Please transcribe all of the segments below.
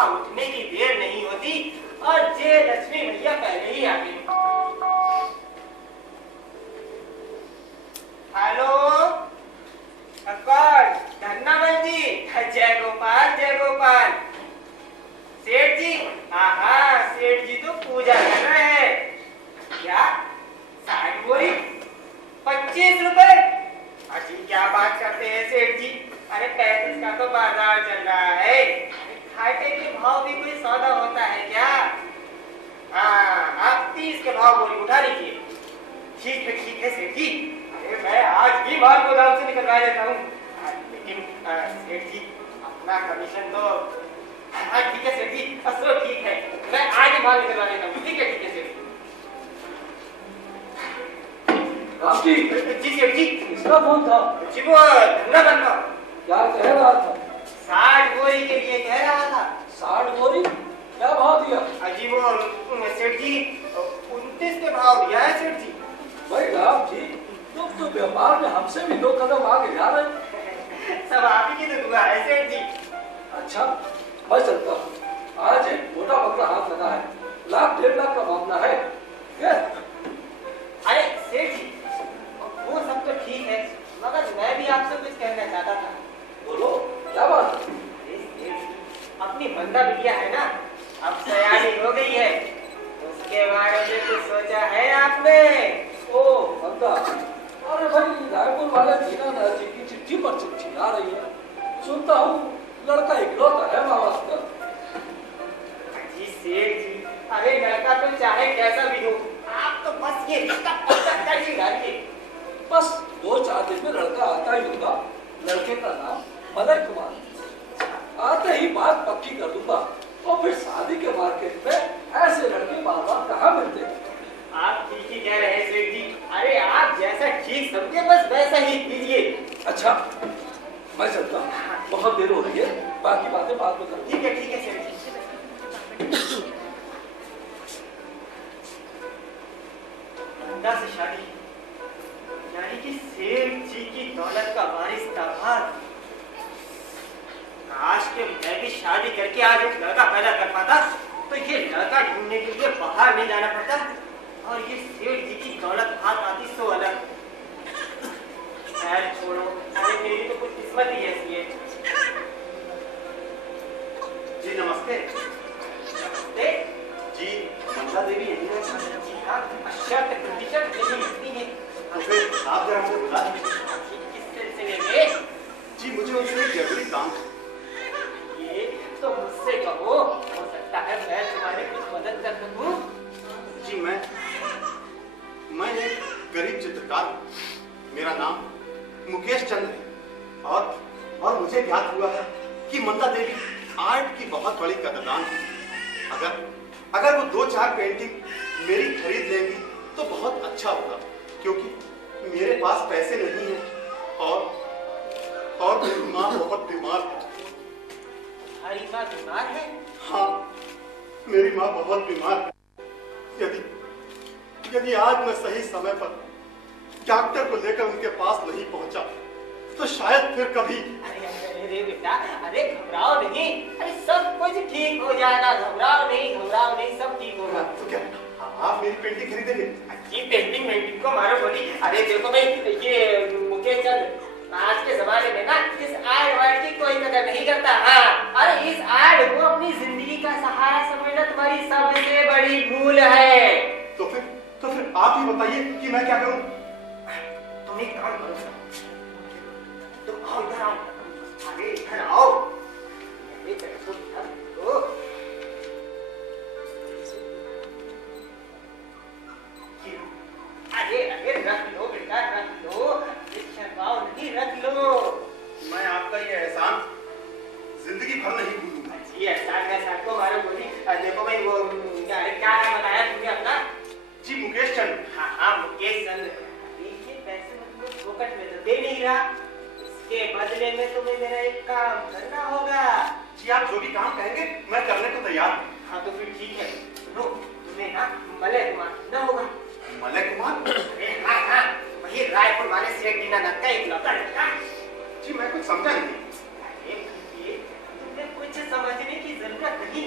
सुबह उठने की देर नहीं होती और जे लक्ष्मी मैया पहले ही आ गई। हेलो कौन? धन्नामल जी, जय गोपाल जय गोपाल। सेठ जी? हाँ सेठ जी तो पूजा कर रहे हैं। क्या 60 बोरी 25 रुपए? अजी क्या बात करते हैं सेठ जी, अरे 35 का तो बाजार चल रहा है, घाटे के भाव भी कोई सौदा होता है क्या? हाँ आप 30 के भाव बोली उठा लीजिए। ठीक है सेठ जी, अरे मैं आज ही माल गोदाम से निकलवा देता हूँ, लेकिन सेठ जी अपना कमीशन तो। हाँ ठीक है सेठ जी, असलो ठीक है, मैं आज ही माल निकलवा देता हूँ। ठीक है सेठ जी। जी सेठ जी, किसका फोन था? जी वो धंधा बनता। क्या कह रहा था? 60 बोरी के लिए कह रहा था। 60 बोरी? क्या भाव दिया? अजी वो सेठ जी 29 के भाव दिया है सेठ जी। भाई राम जी, तुम तो व्यापार में हमसे भी 2 कदम आगे जा रहे। सब आप ही की तो दुआ है सेठ जी। अच्छा मैं चलता हूँ, आज एक मोटा बकरा हाथ लगा है, 1 डेढ़ लाख का मामला है। अरे सेठ जी वो सब तो ठीक है, मगर मैं भी आपसे कुछ कहना चाहता था। बोलो क्या बात? अरे सेठ जी, अपनी बंदा बिटिया है ना, अब सयानी हो गई है, उसके बारे में कुछ सोचा है आपने? ओ बंदा, अरे भाई रायपुर वाले दीनानाथ जी की चिट्ठी पर चिट्ठी आ रही है, सुनता हूँ लड़का इकलौता है महाराष्ट्र। जी सेठ जी, अरे लड़का तो चाहे कैसा भी हो, आप तो बस ये रिश्ता पक्का कर ही डालिए। बस 2-4 दिन में लड़का आता ही होगा। लड़के का नाम मलय कुमार, आते ही बात पक्की कर दूंगा, और फिर शादी के मार्केट में ऐसे लड़के बार बार कहाँ मिलते हैं। आप ठीक ही कह रहे हैं सेठ जी, अरे आप जैसा ठीक समझे बस वैसा ही कीजिए। अच्छा मैं चलता हूँ, बहुत देर हो रही है, बाकी बातें बाद में करूँगा। ठीक है सेठ जी। बंदा से शादी, यानी कि सेठ जी की दौलत का वारिस दामाद। काश के मैं भी शादी करके आज एक लड़का पैदा कर पाता, तो ये लड़का ढूंढने के लिए बाहर नहीं जाना पड़ता, और ये सेठ जी की दौलत हाथ आती सो अलग। खैर छोड़ो, अरे मेरी तो कुछ किस्मत ही ऐसी है। जी नमस्ते। नमस्ते जी मंदा देवी यही है? जी हाँ, शर्त प्रतिशत यही लिखती है। तो फिर आप जरा मुझे बुला दीजिए। किस सिलसिले में? जी मुझे उनसे एक जरूरी काम है। ये तो मुझसे कहो, हो सकता है मैं तुम्हारी कुछ मदद कर सकूं। जी मैं एक गरीब चित्रकार हूँ, मेरा नाम मुकेश चंद्र है, और मुझे ज्ञात हुआ है कि मंदा देवी आर्ट की बहुत बड़ी कदरदान है। अगर वो 2-4 पेंटिंग मेरी खरीद लेंगी तो बहुत अच्छा होगा, क्योंकि मेरे पास पैसे नहीं है, और मेरी माँ बहुत बीमार है। तुम्हारी माँ बीमार है? हाँ मेरी माँ बहुत बीमार है। यदि आज मैं सही समय पर डॉक्टर को लेकर उनके पास नहीं पहुंचा तो शायद फिर कभी। अरे बेटा, अरे घबराओ नहीं, अरे सब कुछ ठीक हो जाएगा, घबराओ नहीं, सब ठीक होगा। तो क्या आप मेरी पेंटिंग खरीदेंगे? ये पेंटिंग को मारो बोली। अरे देखो भाई, ये मुकेश चंद्र, आज के जमाने में ना इस आर्ट वार्ट की कोई कदर नहीं करता। हाँ, अरे इस आर्ट को अपनी जिंदगी का सहारा समझना तुम्हारी सबसे बड़ी भूल है। तो फिर आप ही बताइए कि मैं क्या करूं? तुम एक काम करो, तुम आओ इधर आओ, अरे इधर आओ, अरे रख लो बेटा, रख लो, शर्माओ नहीं, रख लो। मैं आपका ये एहसान जिंदगी भर नहीं भूलूंगा। जी एहसान को मारो बोली। देखो भाई वो क्या नाम बताया तुमने अपना? जी मुकेश चंद्र। हाँ मुकेश चंद्र। देखिए पैसे मतलब फोकट में तो दे नहीं रहा, इसके बदले में तुम्हें मेरा एक काम करना होगा। जी आप जो भी काम कहेंगे मैं करने को तैयार हूँ। हाँ तो फिर ठीक है, सुनो, तुम्हें ना मलय कुमार न होगा। मलय कुमार? हाँ वही रायपुर वाले सेठ दीनानाथ का इकलौता लड़का। जी मैं कुछ समझा नहीं। अरे तुमने कुछ समझने की जरूरत नहीं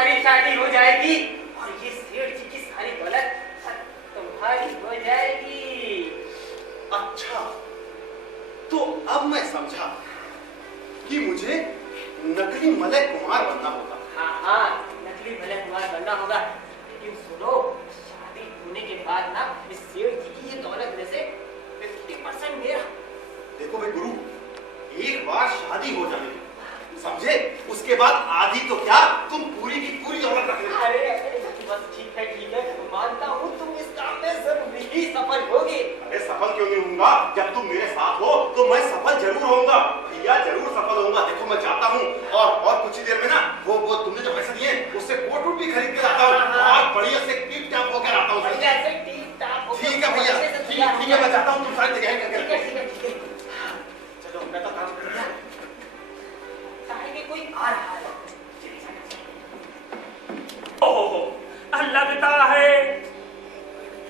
तुम्हारी शादी हो जाएगी और ये सेठ जी की सारी दौलत तुम्हारी हो जाएगी। अच्छा, तो अब मैं समझा कि मुझे नकली मलय कुमार बनना होगा। हाँ, नकली मलय कुमार बनना होगा। लेकिन सुनो, शादी होने के बाद ना इस सेठ जी की ये दौलत में से 50% मेरा। देखो भाई गुरु, एक बार शादी हो जाने दो, समझे? उसके बाद आधी तो क्या, तुम पूरी की पूरी दौलत रख लेना। अरे बस ठीक है, मानता हूँ तुम इस काम में जरूर ही सफल होगे। अरे सफल क्यों नहीं होऊंगा? जब तुम मेरे साथ हो तो मैं सफल जरूर होऊंगा भैया, जरूर सफल होऊंगा। देखो मैं जाता हूँ और कुछ ही देर में ना वो तुमने जो पैसे दिए उससे कोट वोट भी खरीद के लाता हूँ और बढ़िया से टिप टाप होकर आता हूँ। बढ़िया से टिप टाप होकर। ठीक है भैया, ठीक है, मैं जाता हूँ, तुम सारी जगह ठीक है। चलो मैं तो काम कर दिया। काहे कि कोई आ रहा है। ओहो, लगता है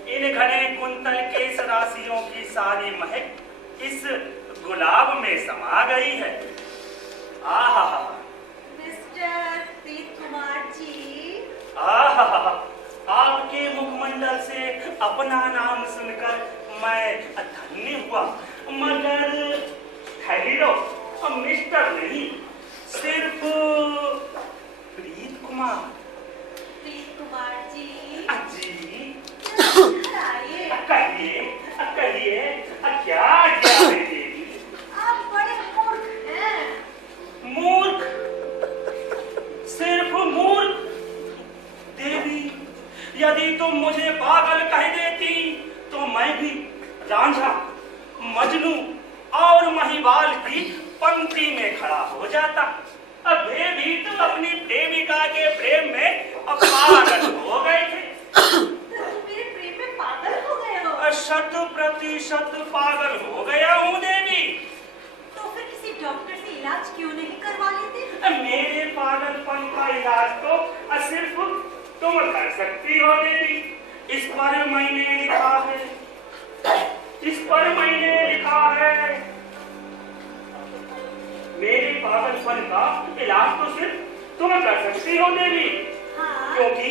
इन घने कुंतल केस राशियों की सारी महक इस गुलाब में समा गई है। आहा, मिस्टर प्रीत कुमार जी, आहा, आपके मुखमंडल से अपना नाम सुनकर मैं धन्य हुआ, मगर ठहरो, मिस्टर नहीं, सिर्फ प्रीत कुमार। प्रीत कुमार जी, जी आइए। कहिए, क्या है देवी? आप बड़े मूर्ख हैं। मूर्ख? सिर्फ मूर्ख? देवी, यदि तुम मुझे पागल कह देती तो मैं भी रांझा, मजनू और महिवाल की पंक्ति में खड़ा हो जाता। अब वे भी तो अपनी प्रेमिका के प्रेम में पागल हो गए थे। तुम मेरे प्रेम में पागल हो गए हो। 100% पागल हो गया हूँ देवी। तो फिर किसी डॉक्टर से इलाज क्यों नहीं करवा लेते? मेरे पागलपन का इलाज तो सिर्फ तुम कर सकती हो देवी। इस पर मैंने लिखा है, मेरे पागलपन का इलाज तो सिर्फ तुम कर सकती हो देवी। हाँ। क्योंकि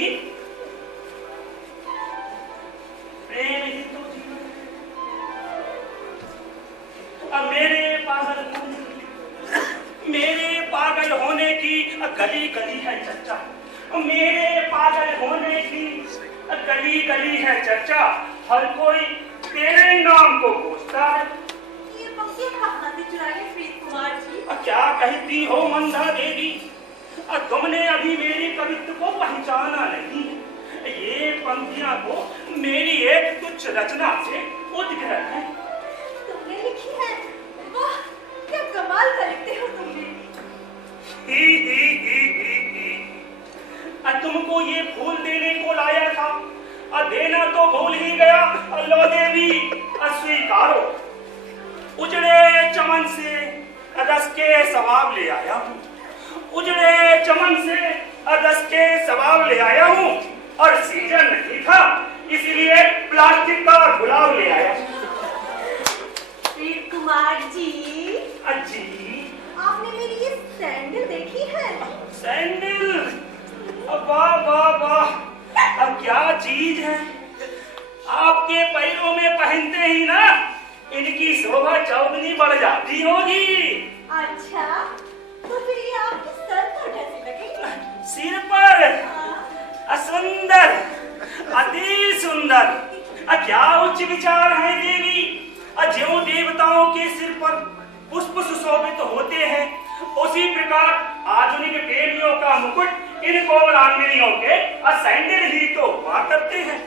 प्रेम ही तो जीवन है। अब मेरे पागल होने की गली गली है चर्चा। मेरे पागल होने की गली गली है चर्चा। हर कोई तेरे नाम को पूछता है। ये पंक्तियाँ कहाँ से चुराई प्रीत कुमार जी? क्या कहती हो मंदा देवी? तुमने अभी मेरी कवित्व को पहचाना नहीं। ये पंक्तियां तो मेरी एक तुच्छ रचना से उद्ग्रह है। तुमने लिखी है? वाह, क्या कमाल का लिखते हो तुमने। तुमको ये फूल देने को लाया था, देना तो भूल ही गया। लो देवी, स्वीकारो। उजड़े चमन से रस के सवाब ले आया हूँ। उजड़े चमन से रस के सवाब ले आया हूँ और सीजन नहीं था इसलिए प्लास्टिक का गुलाब ले आया। प्रीत कुमार जी, जी, आपने मेरी ये सैंडल देखी है? सैंडल? वाह वाह वाह, अब क्या चीज है। आपके पैरों में पहनते ही ना इनकी शोभा चौगुनी बढ़ जाती होगी। अच्छा, तो फिर ये आपके सर पर कैसे लगेगी? सिर पर? हाँ। सुंदर, अति सुंदर। क्या उच्च विचार है देवी। ज्यों देवताओं के सिर पर पुष्प सुशोभित होते हैं, उसी प्रकार आधुनिक प्रेमियों का मुकुट इन कोमलांगिनियों के सैंडल ही तो हुआ करते हैं।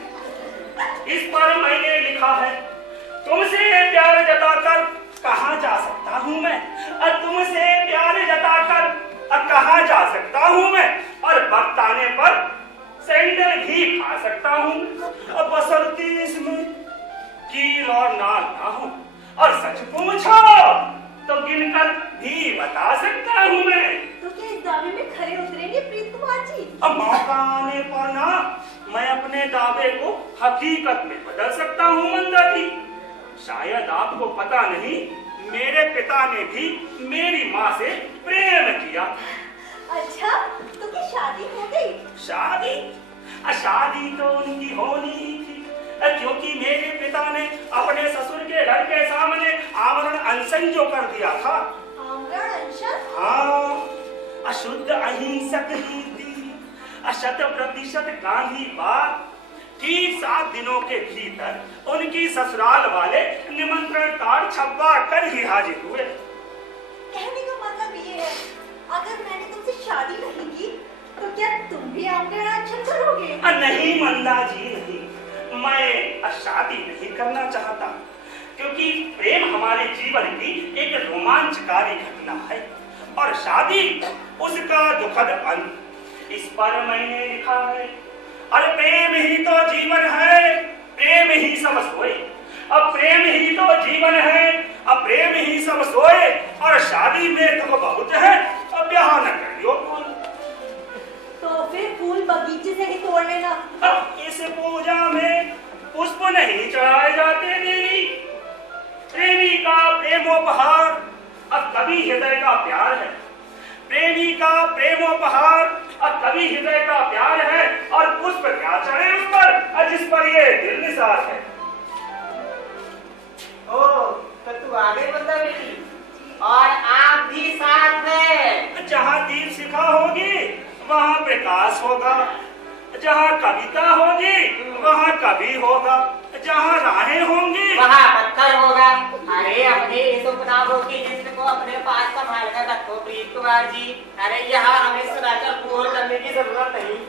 इस पर मैंने लिखा है, तुमसे प्यार जताकर कहाँ जा सकता हूँ मैं। तुमसे प्यार जताकर कहाँ जा सकता हूँ मैं, और वक्त आने पर सैंडल भी खा सकता हूँ। बशर्ते इसमें कील और नाल ना हो, और सच पूछो तो गिनकर भी बता सकता हूँ मैं। तो क्या इस दावे में खरे उतरेंगे प्रीत कुमार जी? अब मौका आने पर ना मैं अपने दावे को हकीकत में बदल सकता हूँ मंदा जी। शायद आपको पता नहीं, मेरे पिता ने भी मेरी माँ से प्रेम किया। अच्छा, तो क्या शादी हो गई? शादी? शादी तो उनकी होनी ही थी, क्योंकि मेरे पिता ने अपने ससुर के घर के सामने आमरण अनशन जो कर दिया था। आमरण अनशन? हाँ, अशुद्ध अहिंसक नीति, 100% गांधी बात। ठीक 7 दिनों के भीतर उनकी ससुराल वाले निमंत्रण कार्ड छपवा कर ही हाजिर हुए। कहने का मतलब ये है, अगर मैंने तुमसे शादी नहीं की तो क्या तुम भी आमरण अनशन करोगे? नहीं मंदा जी, नहीं, मैं शादी नहीं करना चाहता, क्योंकि प्रेम हमारे जीवन की एक रोमांचकारी घटना है और शादी उसका दुखद अंत। इस पर मैंने लिखा है, अरे प्रेम ही तो जीवन है, प्रेम ही सब सोए। अब प्रेम ही तो जीवन है, अब प्रेम ही सब सोए। और शादी में तो बहुत है, अब ब्याह न करियो। तो फिर फूल बगीचे से ही तोड़ लेना। अब इस पूजा में पुष्प नहीं चढ़ाए जाते देवी। प्रेमी का प्रेमोपहार अब कभी हृदय का प्यार है, प्रेमी का प्रेमोपहार अब कभी हृदय का प्यार है। और पुष्प क्या चढ़े उस पर जिस पर ये दिल निसार है। ओ, तो तू आगे बता बेटी, और आप भी साथ में। जहाँ दीप शिखा होगी वहाँ प्रकाश होगा, जहाँ कविता होगी वहाँ कवि होगा, जहाँ राहें होंगी वहाँ पत्थर होगा। अरे अपने इस उपनामों की लिस्ट को अपने पास संभाल कर रखो प्रीत कुमार जी। अरे यहाँ हमें सुनाकर बोर करने की जरूरत नहीं।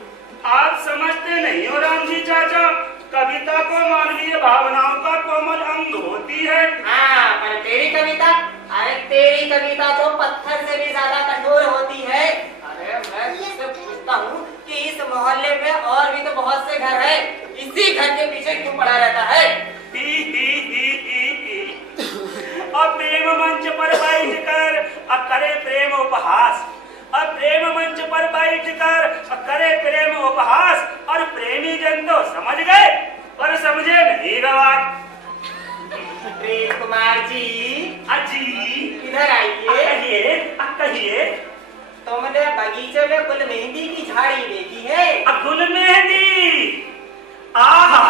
आप समझते नहीं हो राम जी चाचा, कविता को मानवीय भावनाओं का कोमल अंग होती है। हाँ, पर तेरी कविता, अरे तेरी कविता तो पत्थर से भी ज्यादा कठोर होती है। अरे मैं तुझसे पूछता हूँ कि इस मोहल्ले में और भी तो बहुत से घर हैं, इसी घर के पीछे क्यों पड़ा रहता है? ही ही ही ही ही। अब प्रेम मंच पर बैठकर करे प्रेम उपहास, अब प्रेम मंच पर बैठकर करे प्रेम उपहास। और प्रेमी जन तो समझ गए पर समझे नहीं गवार। प्रीत कुमार जी, अजी इधर आइए। कहिए। तुमने बगीचे में गुल मेहंदी की झाड़ी देखी है? गुल मेहंदी, आहा,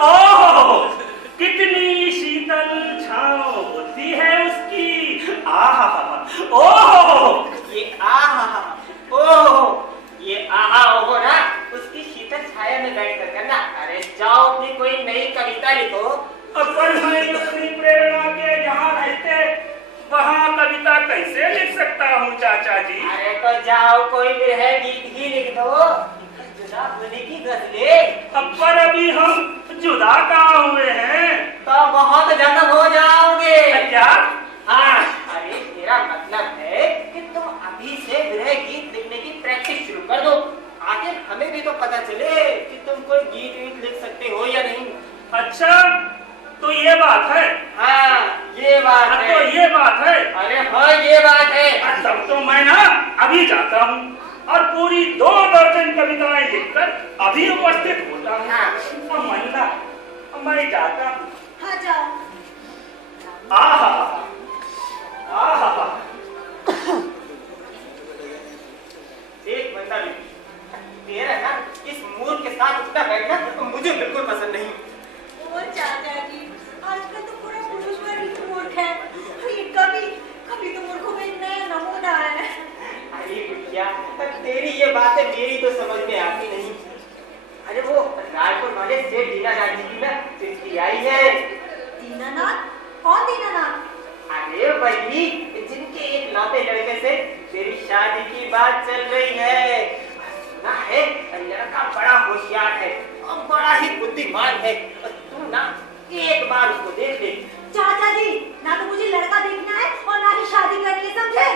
ओह, कितनी शीतल छांव होती है उसकी। आहा, ओह, ये आहा, ओह, ये आहा ओहो ना उसकी शीतल छाया में बैठकर करना। अरे जाओ अपनी कोई नई कविता लिखो। पर मैं अपनी प्रेरणा के जहाँ रहते वहाँ कविता कैसे लिख सकता हूँ चाचा जी? अरे तो जाओ कोई विरह गीत ही लिख दो, जुदा होने की गजलें। पर अभी हम जुदा कहाँ हुए हैं? तो बहुत जल्द हो जाओगे। क्या? हाँ, अरे मेरा मतलब है कि तुम अभी से विरह गीत लिखने की प्रैक्टिस शुरू कर दो। आखिर हमें भी तो पता चले कि तुम कोई गीत वीत लिख सकते हो या नहीं। अच्छा, तो ये बात है। हाँ, ये बात है। तो ये बात है। अरे हाँ, ये बात है। तब तो मैं ना अभी जाता हूँ और पूरी 2 दर्जन कविताएं लिखकर अभी उपस्थित होता हूँ। हाँ। और मंदा, मैं जाता हूँ। हाँ जाओ। आहा, आहा। एक बंदा भी तेरा ना इस मूर्ख के साथ उठना बैठना तो मुझे बिल्कुल पसंद नहीं। ओ चाचा जी, आजकल तो पूरा पुरुष वर्ग ही मूर्ख है। ये कभी तो मूर्खों में एक नया नमूना है। अरे बिटिया, तेरी ये बातें मेरी तो समझ में आती नहीं। अरे वो रायपुर वाले सेठ दीनानाथ जी की ना चिट्ठी आई है। दीनानाथ? कौन दीनानाथ? अरे वही जिनके एक लौते लड़के से तेरी शादी की बात चल रही है। सुना है लड़का बड़ा होशियार है और बड़ा ही बुद्धिमान है। तू ना एक बार उसको देख ले। चाचा जी, ना तो मुझे लड़का देखना है और ना ही शादी करनी है, समझे?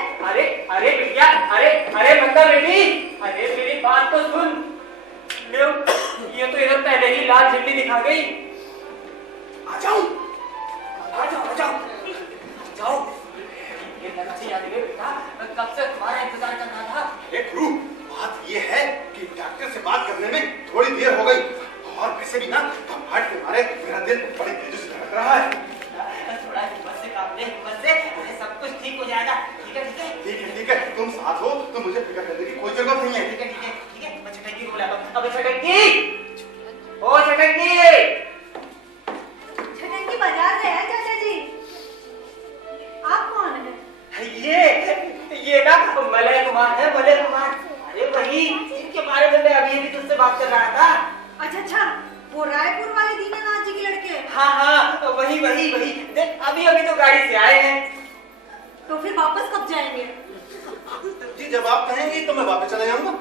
अरे बिटिया, अरे मंदा बेटी, अरे मेरी बात तो सुन। लो, ये तो इधर पहले ही लाल झंडी दिखा गई। आ जाओ, आ जाओ, आ जाओ, जाओ। ये लड़की याद है बेटा, मैं कब से तुम्हारा इंतजार कर रहा था। अरे गुरु, बात ये है कि डॉक्टर से बात करने में थोड़ी देर हो गई और वैसे भी ना घबराहट के मारे मेरा दिल बड़ी तेजी से धड़क रहा है। थोड़ा हिम्मत से काम ले, हिम्मत से। अरे सब कुछ ठीक हो जाएगा। ठीक है, ठीक है। ठीक है, ठीक ठीक है, तुम साथ हो तो मुझे फिक्र करने की कोई जरूरत नहीं है। ठीक है ठीक है ठीक है, मैं छटंगी को बुलाता हूँ। अबे छटंगी, ओ छटंगी। छटंगी बाजार गया है चाचा जी। आप कौन हैं? ये ना मलय कुमार है, मलय कुमार। अरे वही जिनके बारे में मैं अभी तुझसे बात कर रहा था। अच्छा अच्छा, वो रायपुर वाले दीनानाथ जी के लड़के। हाँ हाँ, तो वही वही वही। देख अभी अभी तो गाड़ी से आए हैं। तो फिर वापस कब जाएंगे? जी जब आप कहेंगी तो मैं वापस चले जाऊंगा।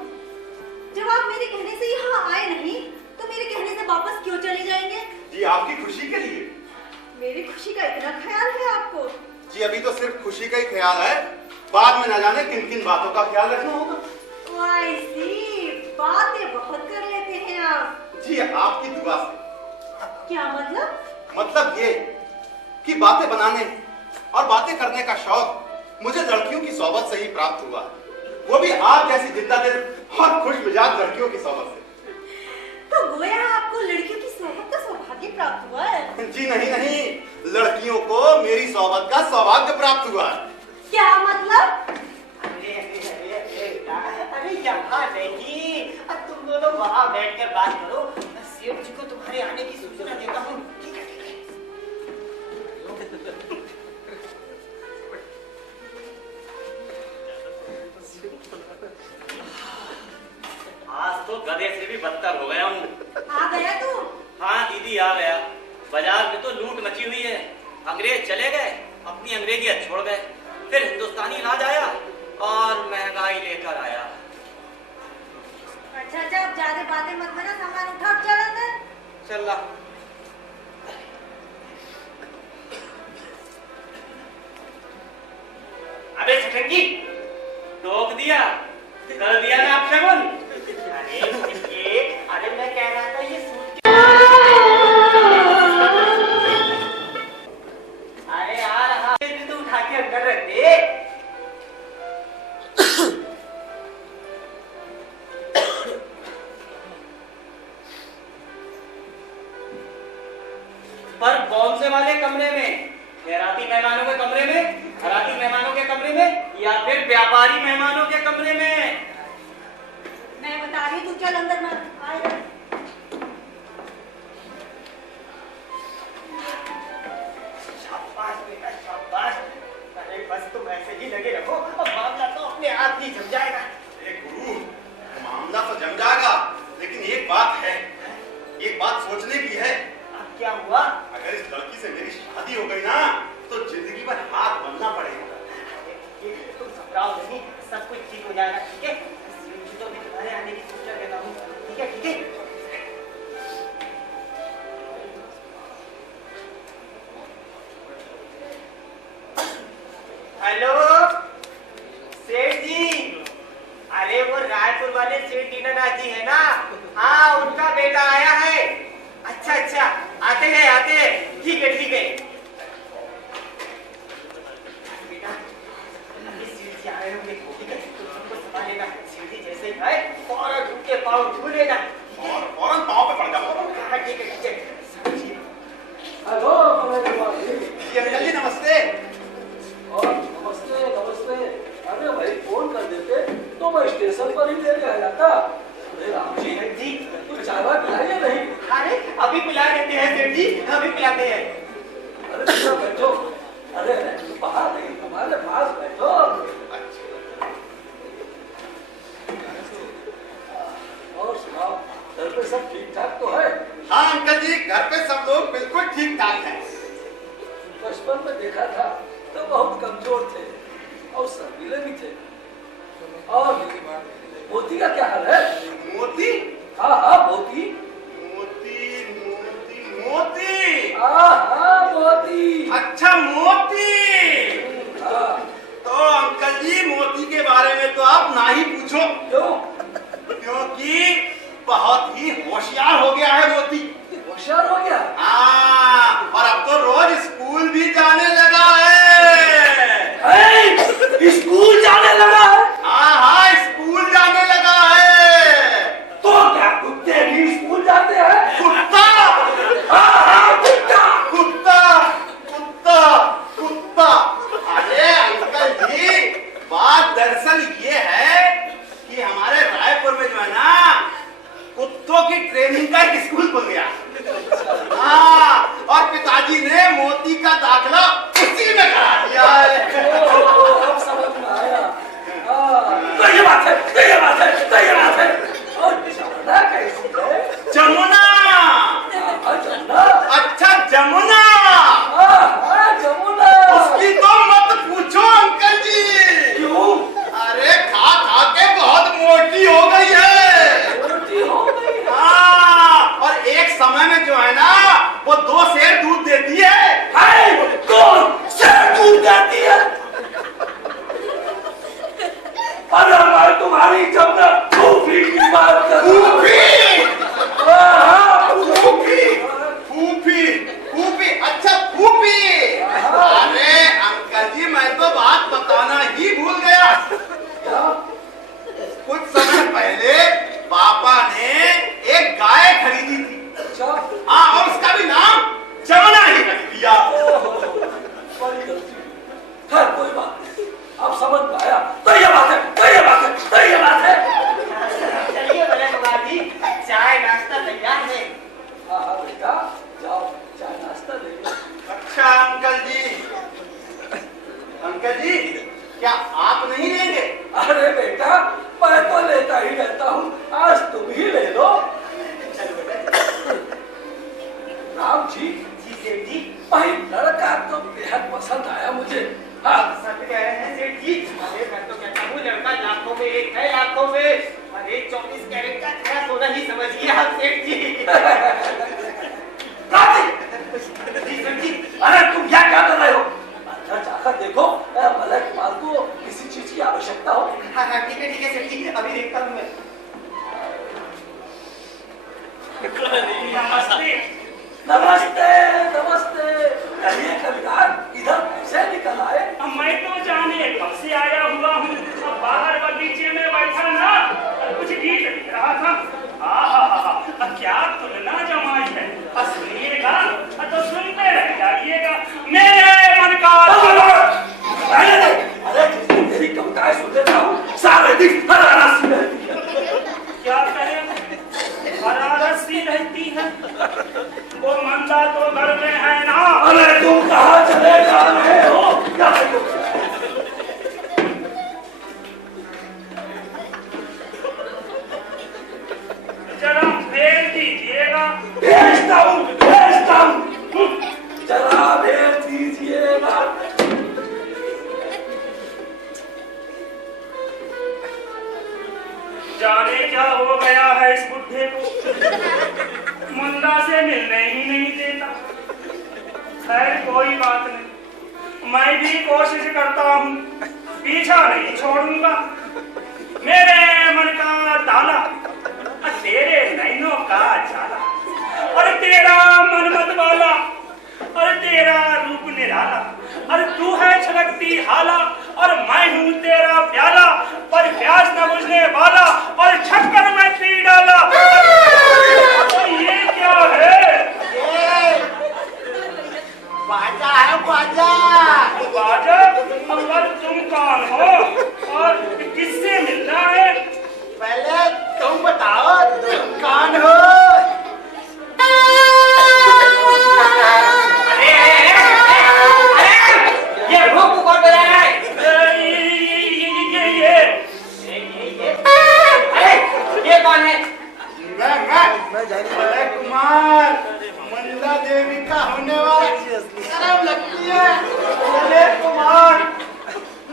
जब आप मेरे कहने से यहाँ आए नहीं तो मेरे कहने से वापस क्यों चले जाएंगे? जी आपकी खुशी के लिए। मेरी खुशी का इतना ख्याल है आपको? जी अभी तो सिर्फ खुशी का ही ख्याल है, बाद में न जाने किन किन बातों का ख्याल रखना होगा। I see, बातें बहुत कर लेते हैं आप। जी आपकी दुआ से। क्या मतलब? मतलब ये कि बातें बनाने और बातें करने का शौक मुझे लड़कियों की सोबत से ही प्राप्त हुआ, वो भी आप जैसी जिद्दा दिल और खुश मिजाज लड़कियों की सोबत से। तो गोया आपको लड़कियों की सोबत का सौभाग्य प्राप्त हुआ है? जी नहीं नहीं, लड़कियों को मेरी सोबत का सौभाग्य प्राप्त हुआ। क्या मतलब? अरे अरे अरे अरे अरे यहाँ नहीं, अब तुम दोनों वहाँ बैठकर बात करो। मैं सेठ जी को तुम्हारे आने की सूचना देता हूँ। ठीक है ठीक है। आज तो गधे से भी बदतर हो गया हूँ। आ गया तू? हाँ दीदी आ गया। बाजार में तो लूट मची हुई है। अंग्रेज चले गए, अपनी अंग्रेजियत छोड़ गए, फिर हिंदुस्तानी राज आया और महंगाई लेकर आया। अच्छा अच्छा, अब ज्यादा बातें मत करो, सामान उठा चल अंदर। चल रहा। अबे छटंगी, टोक दिया, कर दिया ना आप शगुन। अरे मैं कह रहा था ये सूट अरे आ रहा है, तो उठा के अंदर रख दे। पर कौन से वाले कमरे में? खैराती मेहमानों के कमरे में, खराती मेहमानों के कमरे में, या फिर व्यापारी मेहमानों के कमरे में? मैं बता रही हूँ, तू चल अंदर मत आए। शाबाश बेटा शाबाश। अरे बस तुम ऐसे ही लगे रहो, अब मामला तो अपने आप ही जम जाएगा। गुरु मामला तो जम जाएगा, लेकिन एक बात है, एक बात सोचने की है। अब क्या हुआ? अगर इस लड़की से मेरी शादी हो गई ना तो जिंदगी भर हाथ बनना पड़ेगा। तुम घबराओ नहीं, सब कुछ ठीक हो जाएगा। ठीक है, तो भी तुम्हारे आने की सूचना देता हूँ। ठीक है ठीक है। हेलो सेठ जी, अरे वो रायपुर वाले सेठ दीनानाथ जी है ना, हाँ उनका बेटा आया है। अच्छा अच्छा, आते हैं, ठीक है ठीक है। बेटा अभी सेठ जी आ रहे होंगे, ठीक है, तुम सबको संभाल लेना। सेठ जी जैसे ही आए फौरन उनके पाँव छू लेना। और फौरन पाँव पे पड़ जाओ। हाँ ठीक है ठीक है। समझिए। Hello Malay Kumar ji. जी अंकल जी नमस्ते। और नमस्ते नमस्ते। अरे भाई फोन कर देते तो मैं स्टेशन पर ही लेके आ जाता। अरे राम जी जी कुछ चारा पिलाइए नहीं? अरे अभी पिला देते हैं सेठ जी, अभी पिलाते हैं। अरे बेटा बैठो। अरे बाहर नहीं, हमारे पास बैठो। और सुनाओ, घर पे सब ठीक ठाक तो है? हाँ अंकल जी, घर पे सब लोग बिल्कुल ठीक ठाक हैं। बचपन में देखा था तो बहुत कमजोर थे और शर्मीले भी थे। और मोती का क्या हाल है? मोती? हाँ हाँ मोती। मोती मोती मोती। हाँ हाँ मोती। अच्छा मोती। हाँ। तो अंकल जी मोती के बारे में तो आप ना ही पूछो। क्यों? क्योंकि बहुत ही होशियार हो गया है मोती। होशियार हो गया? हाँ, और अब तो रोज स्कूल भी जाने लगा है। स्कूल जाने लगा है? हाँ हाँ स्कूल जाने लगा है। तो क्या कुत्ते भी स्कूल जाते हैं? कुत्ता? हाँ हाँ कुत्ता। कुत्ता कुत्ता कुत्ता। अरे अंकल जी बात दरअसल अब समझ में आया। तो ये बात है, तो ये बात है, तो ये बात है। चलिए बड़े कुमार जी, चाय नाश्ता तैयार है। हाँ हाँ बेटा, जाओ चाय नाश्ता ले लो। अच्छा अंकल जी, अंकल जी क्या आप नहीं लेंगे? अरे बेटा, मैं तो लेता ही रहता हूँ, आज तुम ही ले लो। चलो बेटा। राम जी, जी सेठ जी, भाई लड़का तो बेहद पसंद आया मुझे। हाँ सत्य कह रहे हैं सेठ जी। अरे मैं तो कहता हूँ लड़का लाखों में एक है, लाखों में। अरे 24 कैरेट का खरा सोना ही समझिए आप सेठ जी। जी सेठ जी। अरे तुम क्या कर रहे हो? अंदर जाकर देखो, मलक माल को किसी चीज की आवश्यकता हो। हाँ हाँ ठीक है सेठ जी, अभी देखता हूँ मैं। नमस्ते। नमस्ते नमस्ते। कहिए कविराज, इधर कैसे निकल आए? मैं तो जाने कब से आया हुआ हूँ। अब बाहर बगीचे में बैठा ना, कुछ गीत लिख रहा था। आहा, क्या तुलना जमाई है। सुनिएगा तो सुनते रह जाइएगा। मेरे मन का अरे तेरी कविताएं सुन लेता हूँ, सारे दिन हरारत सी रहती है। क्या कहे, हरारत सी रहती है। वो मंदा तो घर में है ना। अरे तुम कहाँ चले जा रहे हो? क्या हो? जरा भेज दीजिएगा। भेजता हूँ, भेजता हूँ। जरा भेज दीजिएगा। जाने क्या हो गया है इस बुढ़े को, मंदा से मिलने ही नहीं देता। खैर कोई बात नहीं, मैं भी कोशिश करता हूँ, पीछा नहीं छोड़ूंगा। मेरे मन का ताला, तेरे नैनों का जाला, और तेरा मन मत वाला, और तेरा रूप निराला, और तू है छलकती हाला, और मैं हूँ तेरा प्याला, पर प्यास न बुझने वाला, और छक्कर में पी डाला। और ये क्या है? बाजा है बाजा। बाजा? पर तुम कौन हो और किससे मिलना है? पहले तुम बताओ, तुम कौन हो? ये भूख कौन बजा रहा है? ये कौन है? मैं अजय कुमार, मंदा देवी का होने वाला। शर्म लगती है। अजय कुमार।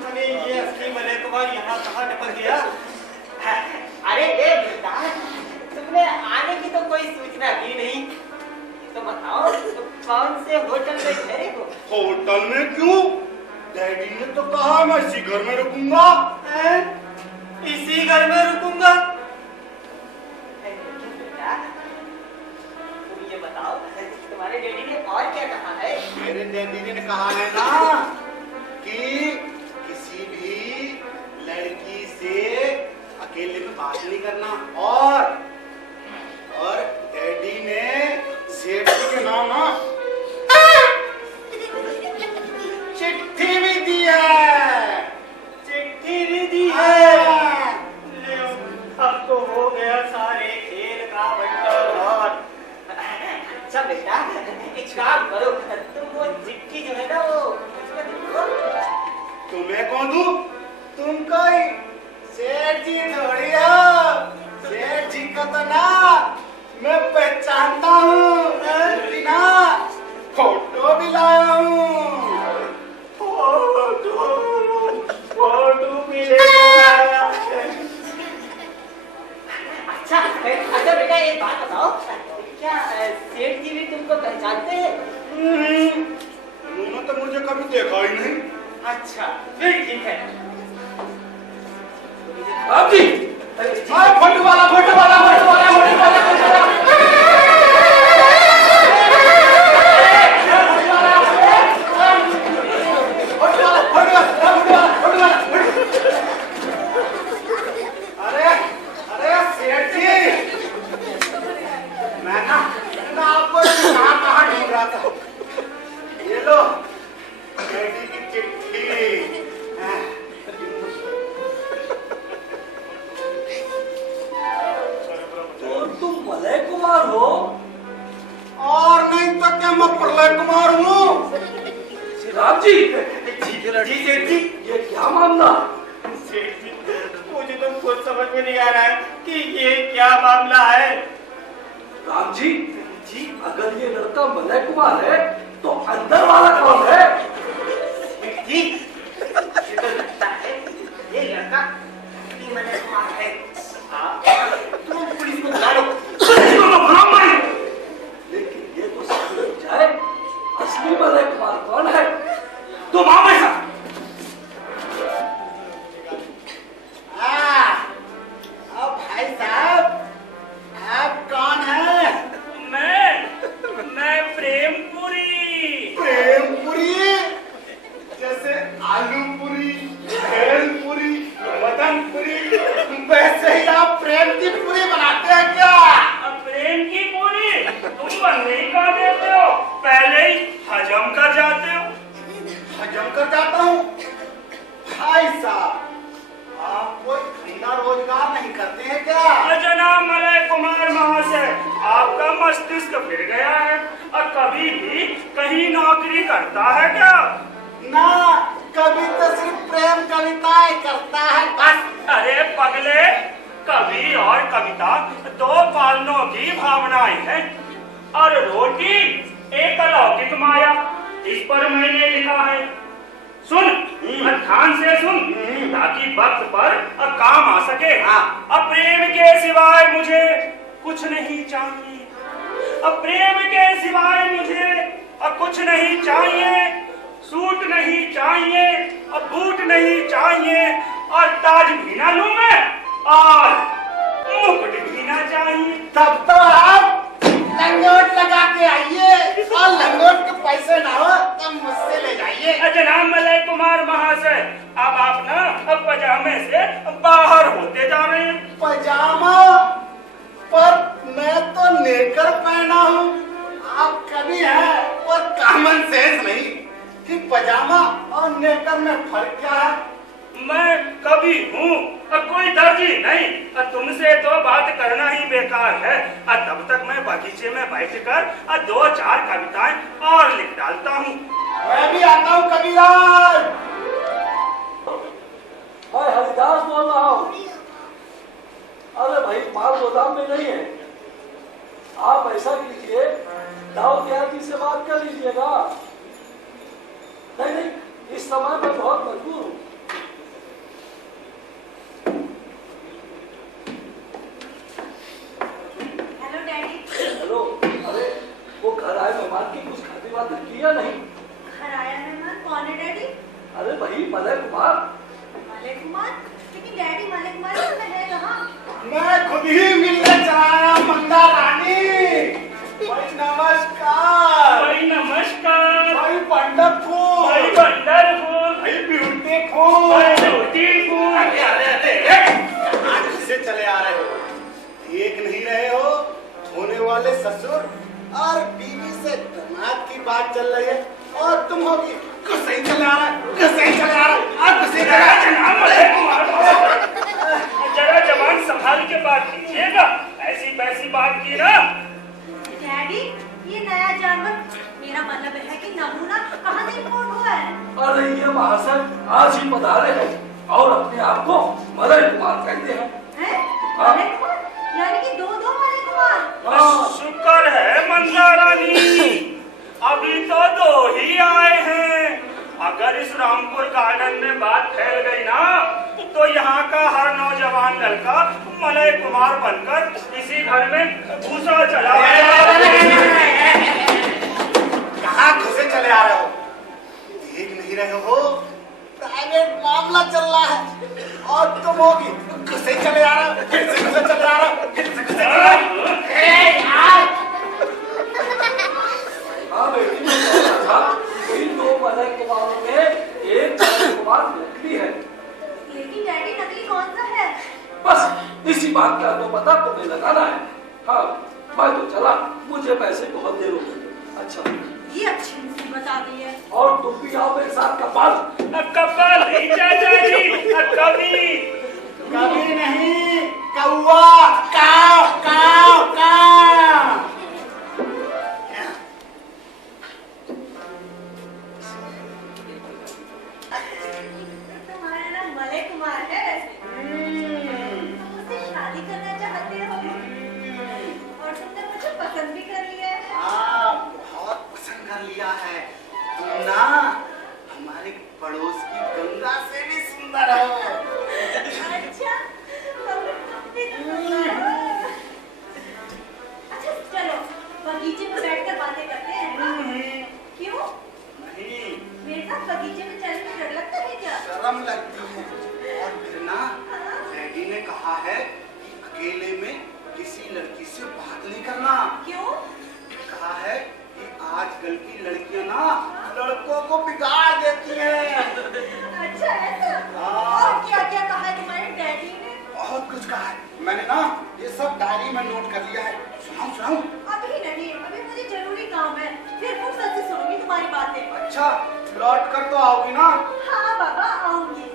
अरे ये असली अजय कुमार यहाँ कहाँ टपक गया? अरे ये बेटा, तुमने आने की तो कोई सूचना दी नहीं। तो बताओ, तो कौन से होटल में ठहरे हो? होटल में क्यों? डैडी ने तो कहा मैं इसी घर में रुकूंगा। इसी घर में रुकूंगा? बेटा, तुम ये बताओ, तुम्हारे डैडी ने और क्या कहा है? मेरे डैडी ने कहा है ना कि किसी भी लड़की से अकेले में बात नहीं करना। और डैडी ने सेठ जी के नाम ना चिट्ठी भी दी है। चिट्ठी भी दी है। अब तो हो गया सारे खेल का बंटवारा। अच्छा बेटा, एक काम करो, तुम वो चिट्ठी जो है ना वो मुझको दे दो। तुम्हें कौन दूं? तुम कोई सेठ जी थोड़ी हो। सेठ जी को तो ना मैं पहचानता हूँ, ना फोटो भी लाया हूँ। फोटो भी लेकर आया। अच्छा बेटा, एक बात बताओ, क्या सेठ जी भी तुमको पहचानते हैं? उन्होंने तो मुझे कभी देखा ही नहीं। अच्छा फिर ठीक है। राम जी, फोटो वाला, फोटो वाला, फोटो वाला, फोटो वाला, फोटो वाला। दूंगा। सेठ जी, मुझे तो खुद समझ में नहीं आ रहा है कि ये क्या मामला है। राम जी, अगर ये लड़का मलय कुमार है तो अंदर वाला कौन है? सेठ जी, ये तो लगता है ये लड़का ही मलय कुमार है। तुम पुलिस को बुला लो। लेकिन ये तो समझ जाए असली मलय कुमार कौन है। तुम आओ भाई साहब। अब भाई साहब, आप कौन हैं? मैं प्रेमपुरी। प्रेमपुरी? जैसे आलू पूरी, भेलपुरी, मदनपुरी, वैसे ही आप प्रेम की पूरी बनाते हैं क्या? अब प्रेम की पूरी तुम बनने ही कहा देते हो, पहले ही हजम कर जाते हो। हजम कर जाता हूँ। भाई साहब, आप कोई धंधा रोजगार नहीं करते हैं क्या? जनाब मलय कुमार महाशय, आपका मस्तिष्क फिर गया है और कभी भी कहीं नौकरी करता है क्या? ना, कभी तो सिर्फ प्रेम कविताएं करता है बस। अरे पगले, कवि और कविता दो पालनों की भावनाएं हैं और रोटी एक अलौकिक माया। इस पर मैंने लिखा है, सुन ध्यान से सुन ताकि वक्त पर काम आ सके। अब प्रेम के सिवाय मुझे कुछ नहीं चाहिए, अब प्रेम के सिवाय मुझे कुछ नहीं चाहिए। सूट नहीं चाहिए और बूट नहीं चाहिए और ताज भी ना लूं मैं और मुकुट भी ना चाहिए। तब तो आप लंगोट लगा के आइए और लंगोट के पैसे ना हो तब मुझसे ले जाइए। जनाब मलय कुमार महाशय, अब आप ना अब पजामे से बाहर होते जा रहे हैं। पजामा? पर मैं तो नेकर पहना हूँ। आप कभी हैं पर कॉमन सेंस नहीं कि पजामा और नेकर में फर्क क्या है। मैं कभी हूँ कोई दर्जी नहीं, तुमसे तो बात करना ही बेकार है। तब तक मैं बगीचे में बैठकर दो चार कविताएं और लिख डालता हूँ। मैं भी आता हूँ कबीराज। मैं हरिदास बोल रहा हूँ। अरे भाई, माल गोदाम में नहीं है। आप ऐसा कीजिए, दाऊद जी से बात कर लीजिएगा। नहीं, इस समय मैं बहुत मजबूर हूँ। Hello daddy. हेलो। अरे वो घर आए मेहमान की कुछ खातिर वातिर किया नहीं? घर आया मेहमान कौन है डैडी? अरे भाई मलय कुमार। मलय कुमार? लेकिन डैडी मलय कुमार तो है कहाँ? मैं खुद ही मिलने चाहा मंदा रानी। भाई नमस्कार। भाई नमस्कार। भाई वंडरफुल। भाई वंडरफुल। भाई ब्यूटीफुल। भाई ब्यूटीफुल। आज किससे चले आ रहे हो? देख नहीं रहे हो होने वाले ससुर और बीवी से दामाद की बात चल रही है और तुम होगी गुस्से ही चले आ रहा है, गुस्से ही चले आ रहा है। आप गुस्से चले आ रहे हैं। जरा जबान संभाल के बात कीजिएगा, ऐसी वैसी बात की ना। डैडी, ये नया जानवर, मेरा मतलब है कि नमूना कहाँ से इंपोर्ट हुआ है? अरे ये महाशय आज ही पधारे हैं और अपने आप को मलय कुमार कहते हैं। हैं? मलय कुमार? यानी कि दो मलय कुमार? शुक्र है मंदा रानी, अभी तो दो ही आए हैं। अगर इस रामपुर गार्डन में बात फैल गई ना तो यहाँ का हर नौजवान लड़का मलय कुमार बनकर इसी घर में घुसा चला कहाँ घुसे चले आ रहे हो? देख नहीं रहे हो प्राइवेट मामला चल रहा है और तुम होगी घुसे चले आ रहे हो, फिर से घुसे चले आ रहे हो, फिर से घुसे चले आ रहे हो। हाँ बेटी, मैं कह रहा था इन दो मलय कुमारों में एक मलय कुमार नकली है। लेकिन डैडी नकली कौन सा है? बस इसी बात का तो पता तुम्हें लगाना है। हाँ, मैं तो चला, मुझे पैसे बहुत देर हो गई। अच्छा, ये अच्छी मुसीबत आ गई है। और तुम भी आओ मेरे साथ कपाल। कपाल नहीं चाचा जी, कभी कभी नहीं, कौवा, काव काव काव। तुम्हारा ना कुमार है वैसे। तुम मुझसे शादी करना चाहते हो और तुमने मुझे पसंद भी कर लिया है। हाँ, बहुत पसंद कर लिया है। तुम ना हमारे पड़ोस की गंगा से भी सुंदर हो। अच्छा, तुम भी तो सुंदर हो। अच्छा चलो बगीचे में बैठकर बातें करते हैं। क्यों? नहीं, मेरे साथ बगीचे में चलने में डर लगता है क्या? शर्म लगती है। और फिर ना डैडी ने कहा है कि अकेले में किसी लड़की से बात नहीं करना। क्यों? कहा है कि आजकल की लड़कियां ना लड़कों को बिगाड़ देती हैं। अच्छा ऐसा? हाँ। और क्या क्या कहा है तुम्हारे डैडी ने? बहुत कुछ कहा है। मैंने ना ये सब डायरी में नोट कर लिया है। सुनाऊं सुनाऊं? अभी नहीं, अभी मुझे जरूरी काम है, फिर फुर्सत से सुनूंगी तुम्हारी बातें। अच्छा, लौट कर तो आओगी ना? हाँ बाबा आऊंगी।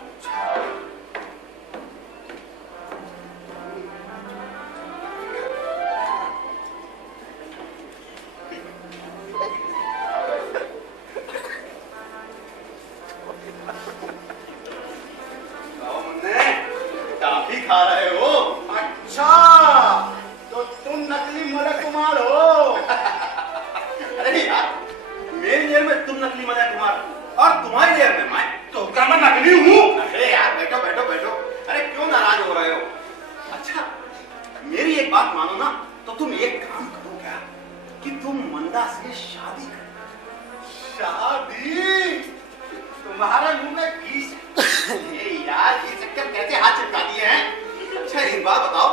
टाफी खा रहे हो? अच्छा, तो तुम नकली मलय कुमार हो। अरे यार, मेरी जेब में तुम नकली मलय कुमार और तुम्हारी जेब में मैं, तो क्या मैं नकली हूँ? अरे यार बैठो बैठो बैठो। अरे क्यों नाराज हो रहे हो? अच्छा, मेरी एक बात मानो ना, तो तुम एक काम करो क्या कि तुम मंदा से शादी करो। शादी? तुम्हारे मुंह में बीस यार, ये चक्कर कैसे हाथ चिपका दिए हैं? अच्छा एक बात बताओ,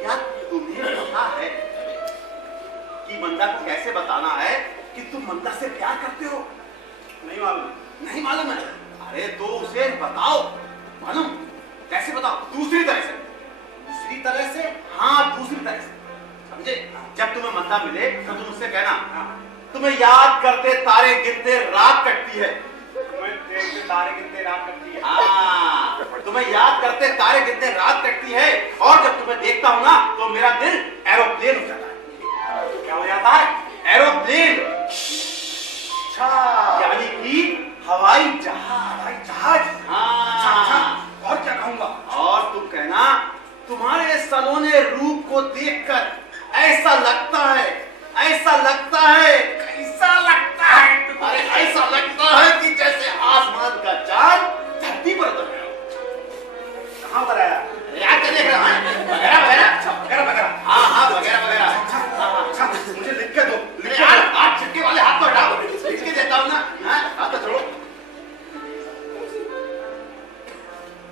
क्या तुम्हें पता है कि मंदा को कैसे बताना है कि तुम मंदा से प्यार करते हो? नहीं मालूम। नहीं मालूम है? अरे तो उसे बताओ। मालूम? कैसे बताओ? दूसरी तरह से। दूसरी तरह से? हाँ, दूसरी तरह से। समझे? जब तुम्हें मंदा मिले तो तुम उससे कहना, तुम्हें याद करते तारे गिनते रात कटती है। तारे गिनते रात कटती है। हाँ, तुम्हें याद करते तारे गिनते रात कटती है, और जब तुम्हें देखता हूँ ना तो मेरा दिल एरोप्लेन हो जाता है। क्या हो जाता है? एरोप्लेन। अच्छा, यानी कि हवाई जहाज। हवाई जहाज? हाँ। अच्छा, और क्या कहूँगा? और तुम कहना, तुम्हारे सलोने रूप को देखकर ऐसा लगता है, ऐसा लगता है, कैसा लगता है? अरे ऐसा लगता है कि जैसे आसमान का चांद धरती पर उतर गया। कहाँ उतर आया? याद कर देख रहा है? वगैरह वगैरह वगैरह वगैरह। हाँ हाँ वगैरह वगैरह। अच्छा, मुझे लिख के दो। लिख के दो। हाथ चिपके वाले हाथ तो हटाओ। लिख के देता हूँ ना। हाथ तो छोड़ो।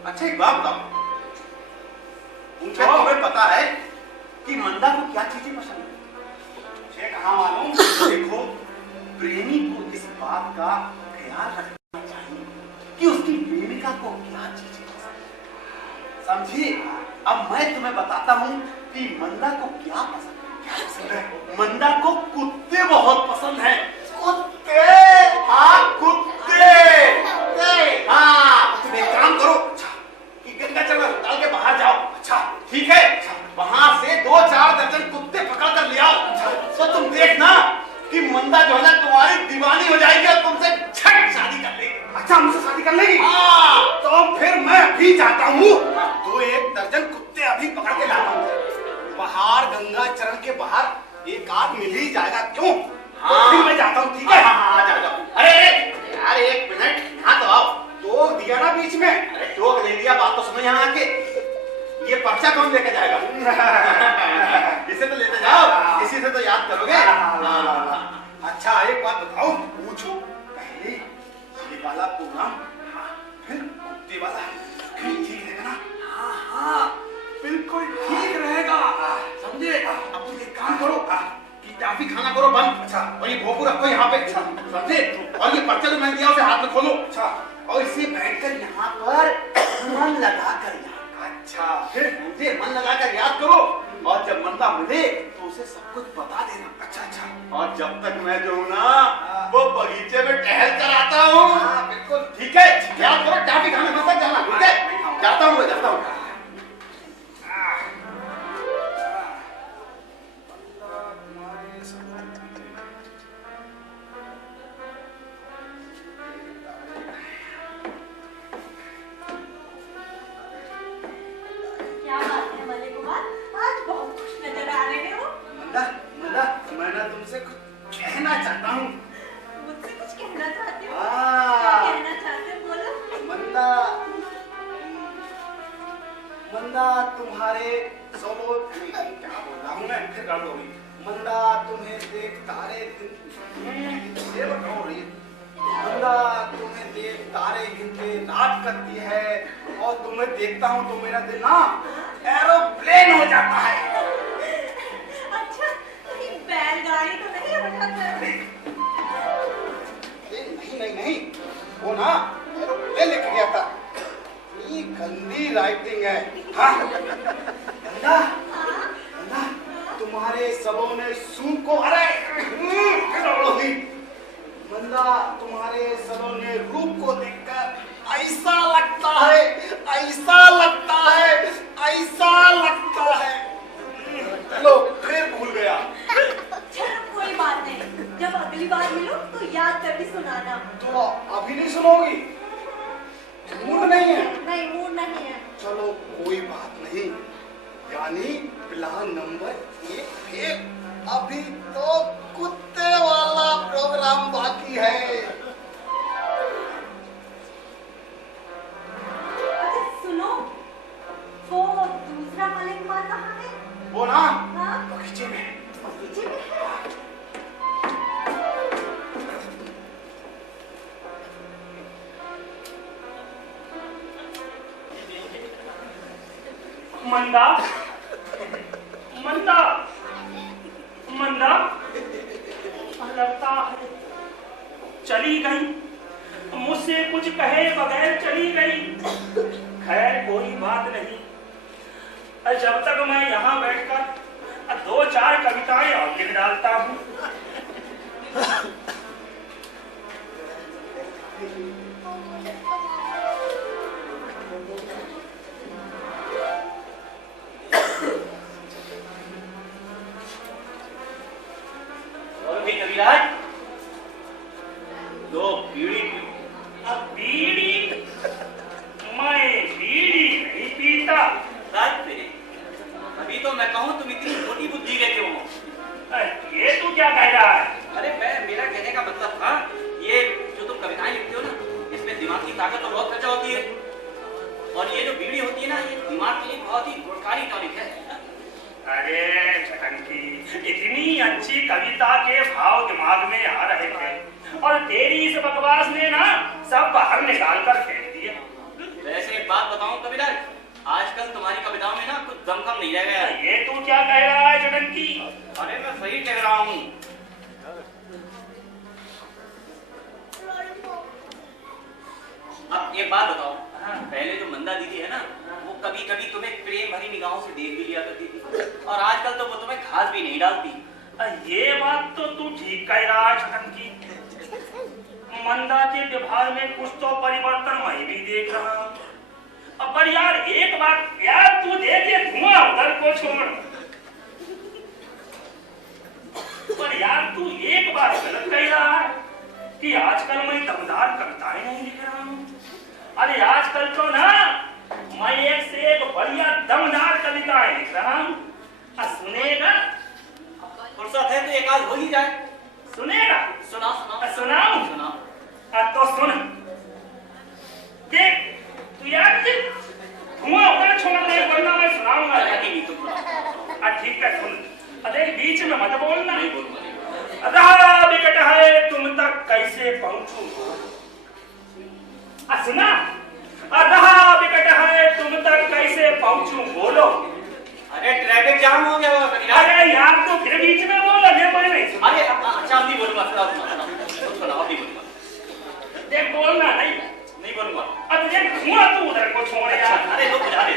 अच्छा एक बात बताओ, तुम्हें पता है कि मंदा को क्या चीजें पसंद है? मुझे कहाँ मालूम? देखो, प्रेमी को इस बात का ख्याल रखना चाहिए कि उसकी प्रेमिका को क्या चीजें पसंद है। समझिए? अब मैं तुम्हें बताता हूँ कि मंदा को क्या पसंद है। क्या पसंद है? मंदा को कुत्ते बहुत पसंद है। कुत्ते? हाँ कुत्ते। हाँ, तुम एक काम करो कि गंगा जल डाल के बाहर जाओ। अच्छा ठीक है, वहां से 2-4 दर्जन कुत्ते पकड़ कर ले आओ। तो तुम देखना कि मंदा जो है ना तुम्हारी दीवानी हो जाएगी और तुमसे झट शादी कर लेगी। अच्छा, मुझसे शादी कर लेगी? हाँ। तो फिर मैं अभी जाता हूँ, 2-1 दर्जन कुत्ते अभी पकड़ के लाता हूँ। बाहर गंगा चरण के बाहर एक आध मिल ही जाएगा। क्यों? हाँ। तो फिर मैं जाता हूँ। ठीक है? हाँ जाओ। अरे यार 1 मिनट, यहाँ तो आओ। टोक दिया ना बीच में? अरे टोक नहीं दिया, बात तो सुनो यहाँ आके। ये पर्चा कौन लेके जाएगा? इसे तो लेते जाओ, इसी से तो याद करोगे। अच्छा एक बात बताओ, पूछो। पहले ये वाला प्रोग्राम, फिर कुत्ते वाला, फिर ठीक रहेगा ना? हाँ हाँ बिल्कुल ठीक रहेगा। समझे? अब तुम एक काम करो कि टाफी खाना करो बंद। अच्छा, और ये भोपू रखो यहाँ पे। अच्छा समझे? और ये पर्चा जो मैंने दिया उसे हाथ में खोलो। अच्छा, और इसे बैठकर यहाँ पर मन लगाकर याद। अच्छा, फिर मुझे मन लगाकर याद करो, और जब मंदा मिले तो उसे सब कुछ बता देना। अच्छा अच्छा। और जब तक मैं जो हूँ ना वो बगीचे में टहल कर आता हूँ। हाँ बिल्कुल ठीक है, याद करो। टाफी खाने मत तक जाना। ठीक है? जाता हूँ मैं, जाता हूँ। मंदा तुम्हारे सोलो क्या बोल रहा हूँ मैं, फिर कर दोगी। मंदा तुम्हें देख तारे ये बताओ रही मंदा तुम्हें देख तारे गिनते रात करती है, और तुम्हें देखता हूँ तो मेरा दिल ना एरोप्लेन हो जाता है। अच्छा कहीं बैलगाड़ी तो नहीं है नहीं वो ना एरोप्लेन लेके गया था। ये गंदी राइटिंग है। हाँ गंदा गंदा तुम्हारे सबों ने सूप को अरे मंदा तुम्हारे सबों ने रूप को देखकर ऐसा लगता है ऐसा लगता है ऐसा लगता है। लो फिर भूल गया। चलो कोई बात नहीं, जब अगली बार मिलो तो याद करके सुनाना। तो अभी नहीं सुनोगी? मूड नहीं है? नहीं मूड नहीं है। चलो कोई बात नहीं, यानी प्लान नंबर 1 फेल। अभी तो कुत्ते वाला प्रोग्राम बाकी है। अच्छा सुनो, वो दूसरा मलिक मार कहाँ है? वो ना हाँ? बगीचे में। बगीचे में है? मंदा मंदा मंदा लगता है चली गई, मुझसे कुछ कहे बगैर चली गई। खैर कोई बात नहीं, जब तक मैं यहाँ बैठकर 2-4 कविताएं और लिख डालता हूँ। कविराज दो बीड़ी अब बीड़ी मैं बीड़ी नहीं पीता। राज पे अभी तो मैं कहूँ तुम इतनी छोटी बुद्धि के क्यों हो? ये तू क्या कह रहा है? अरे मेरा कहने का मतलब था, ये जो तुम कविताएं लिखते हो ना, इसमें दिमाग की ताकत तो बहुत खर्चा होती है, और ये जो बीड़ी होती है ना, ये दिमाग के लिए बहुत ही गुणकारी टॉनिक है। अरे छटंकी, इतनी अच्छी कविता के भाव दिमाग में आ रहे थे और तेरी इस बकवास ने ना सब बाहर निकाल कर फेंक दिया। वैसे एक बात बताऊं कविराज, आजकल तुम्हारी कविताओं में ना कुछ दमखम नहीं रह गया। ये तू क्या कह रहा है छटंकी? अरे मैं सही कह रहा हूँ। अब एक बात बताओ, पहले जो मंदा दीदी है ना, वो कभी कभी तुम्हें प्रेम भरी निगाहों से देख भी लिया करती थी, और आजकल तो वो तुम्हें घास भी नहीं डालती। ये बात तो तू ठीक कह रहा है छटंकी। मंदा के व्यवहार में कुछ तो परिवर्तन मैं भी देख रहा हूँ। अब पर यार एक बात यार, तू देखे धुआं उधर को छोड़, पर यार तू एक बात गलत कह रहा है कि आजकल मैं दमदार कविताएं नहीं लिख रहा हूँ। अरे आजकल तो ना मैं एक से एक बढ़िया दमदार कविताएं लिख रहा हूँ। सुनेगा? फुर्सत है तो एक आध हो ही जाए। सुनेगा? सुनाओ सुनाओ सुनाऊं? सुनाओ। तो सुन, देख तू यार धुआं उधर छोड़ दे, वरना मैं सुनाऊंगा। ठीक है सुन, अरे बीच में मत बोलना। नहीं बोलूंगा। रहा विकट है तुम तक कैसे पहुंचूं। सुना, रहा विकट है तुम तक कैसे पहुंचूं, बोलो। अरे ट्रैफिक जाम हो गया होगा। अरे यार तो फिर बीच में बोला, मैं नहीं सुना। अरे अच्छा नहीं बोलूंगा, सुनाओ नहीं बोलूंगा। देख बोलना नहीं बोलूंगा। अब देख धुआं तू उधर को छोड़ यार। अरे लोग बुझा दे।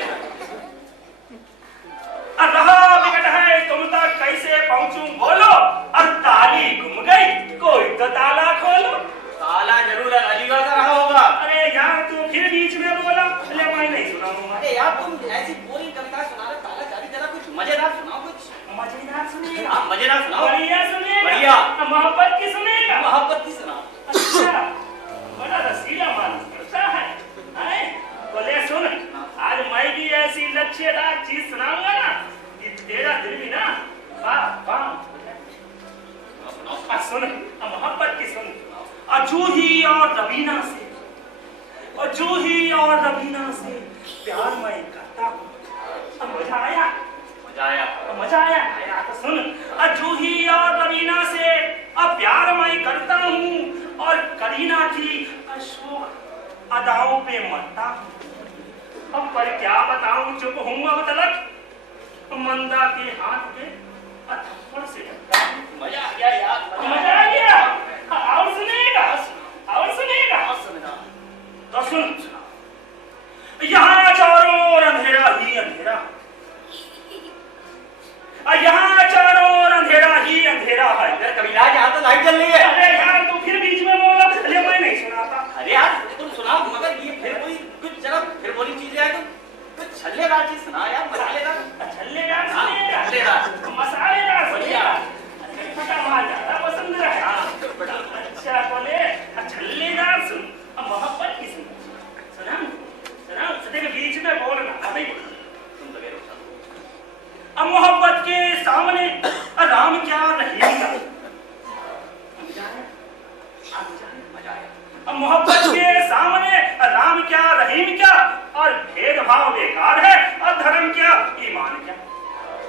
रहा विकट है तुम तक कैसे पहुंचूं, बोलो। अब ताली घूम गई, कोई तो ताला खोलो। ताला जरूर अलीगढ़ का रहा होगा। अरे यार तू फिर बीच में बोला, मैं नहीं सुनाऊंगा। अरे यार तुम ऐसी बोरिंग कविता सुना रहे, ताला चाली जरा कुछ मजेदार सुनाओ। कुछ मजेदार सुनेगा? हाँ मजेदार सुनाओ। बढ़िया सुनेगा? बढ़िया। मोहब्बत की सुनेगा? मोहब्बत की सुनाओ। अच्छा, बड़ा रसीला मालूम करता है। बोले सुन, आज मैं भी ऐसी लच्छेदार चीज सुनाऊंगा ना कि तेरा दिल भी ना सुन, मोहब्बत की सुन। जूही और रवीना से, जूही और रवीना से प्यार मैं करता हूँ। अदाओं पे मरता हूँ। अब पर क्या बताऊं, चुप हूँ अब तलक। मंदा के हाथ के थप्पड़ से डरता हूँ। मजा आ गया यार, मजा आ गया। और सुनेगा, और सुनेगा। तो सुन, यहाँ चारों ओर अंधेरा ही अंधेरा, यहाँ चारों ओर अंधेरा ही अंधेरा है। कबीराज यहाँ तो लाइट जल रही है। अरे यार तू फिर बीच में बोला, पहले मैं नहीं सुनाता। अरे यार तुम सुनाओ, मगर ये फिर कोई कुछ जरा फिर बोली चीज है, कुछ छल्लेदार चीज सुना यार, मसालेदार। छल्लेदार हाँ, सुनिएगा, छल्लेदार। मसालेदार बढ़िया। सुनिएगा। फटा मार ज्यादा पसंद है। अच्छा बोले, छल्लेदार सुन, अब मोहब्बत की सुन। सुना सुना, सटे के बीच में बोलना। नहीं तुम तो बेरोसा। अब मोहब्बत के सामने राम क्या रहीम का। अब मोहब्बत के सामने राम क्या रहीम क्या, और भेदभाव बेकार है, और धर्म क्या ईमान क्या।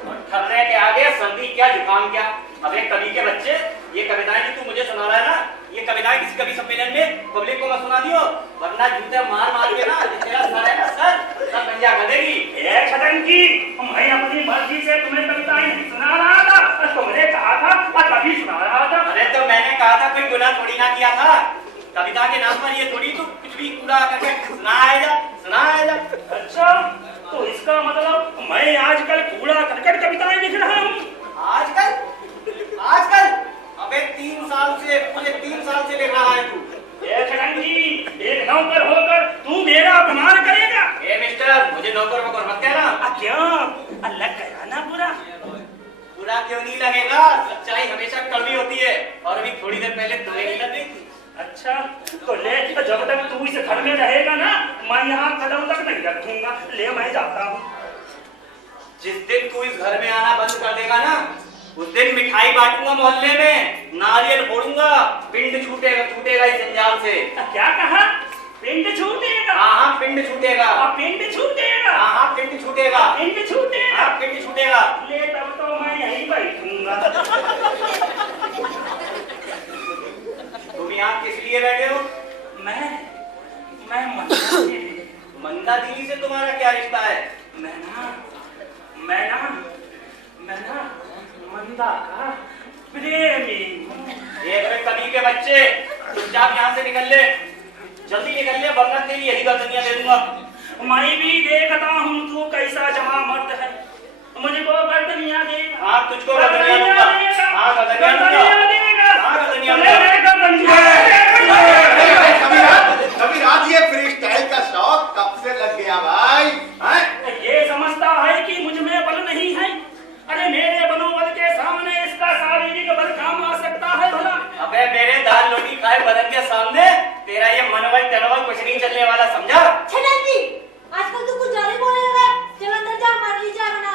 और ठर्रे के आगे सर्दी क्या जुकाम क्या। अब एक कवि के बच्चे ये कविताएं जो तू मुझे सुना रहा है ना, ये कविताएं किसी कवि सम्मेलन में पब्लिक को मत सुना दियो, वरना जूते मार मार के ना तेरा सर है ना सर गंजा कर देगी। एक छटंकी, मैं अपनी मर्जी से तुम्हें कविताएं नहीं सुना रहा था, तुमने कहा था और कभी सुना रहा था। अरे तो मैंने कहा था कोई गुनाह थोड़ी ना किया था, कविता के नाम पर ये थोड़ी तो कुछ भी कूड़ा करके सुनाया जा। अच्छा, तो इसका मतलब मैं आजकल कूड़ा करकट कविताएं लिख रहा हूँ। आजकल अबे 3 साल से पूरे 3 साल से लिख रहा है तू। एक छटंकी, एक नौकर होकर तू मेरा अपमान करेगा। ए मिस्टर, मुझे नौकर वोकर मत कहना। क्यों, लग गया ना बुरा। बुरा क्यों नहीं लगेगा, सच्चाई हमेशा कड़वी होती है, और अभी थोड़ी देर पहले तुम्हें नहीं लग गई थी। अच्छा तो ले, जब तक तू इस घर में रहेगा ना, मैं यहाँ कदम तक नहीं रखूंगा। ले मैं जाता हूँ। जिस दिन तू इस घर में आना बंद कर देगा ना, उस दिन मिठाई बांटूंगा मोहल्ले में, नारियल फोड़ूंगा, पिंड छूटेगा इस जंजाल से। क्या कहा? पिंड छूटेगा? हाँ पिंड छूटेगा। पिंड छूटेगा? हाँ पिंड छूटेगा। पिंड छूटेगा? हाँ पिंड छूटेगा। ले तब तो मैं यहीं बैठूंगा। तुम यहाँ किस लिए बैठे हो? मैं मंदा के लिए। मंदा दिली से तुम्हारा क्या रिश्ता है? मैं ना मंदा का प्रेमी हूँ। एक कभी के बच्चे चुपचाप यहाँ से निकल ले, जल्दी निकल ले, वरना तेरी यही गर्दनियां दे दूंगा। मैं भी देखता हूँ तू कैसा जमा मर्द है, मुझको गर्दनियां देगा। हाँ तुझको गर्दनियां दूंगा। हाँ गर्दनियां देगा। हाँ गर्दनियां कबीराज, ये फ्री स्टाइल का शौक कब से लग गया भाई? ये समझता है कि मुझ में बल नहीं है। अरे मेरे मनोबल के सामने इसका शारीरिक बल काम आ सकता है भला? अबे मेरे दाल रोटी खाए बदन के सामने तेरा ये मनोबल तनोबल कुछ नहीं चलने वाला, समझा? छटंकी, आजकल तू कुछ ज्यादा बोलने लगा। चल अंदर जा, मार ली जा बना।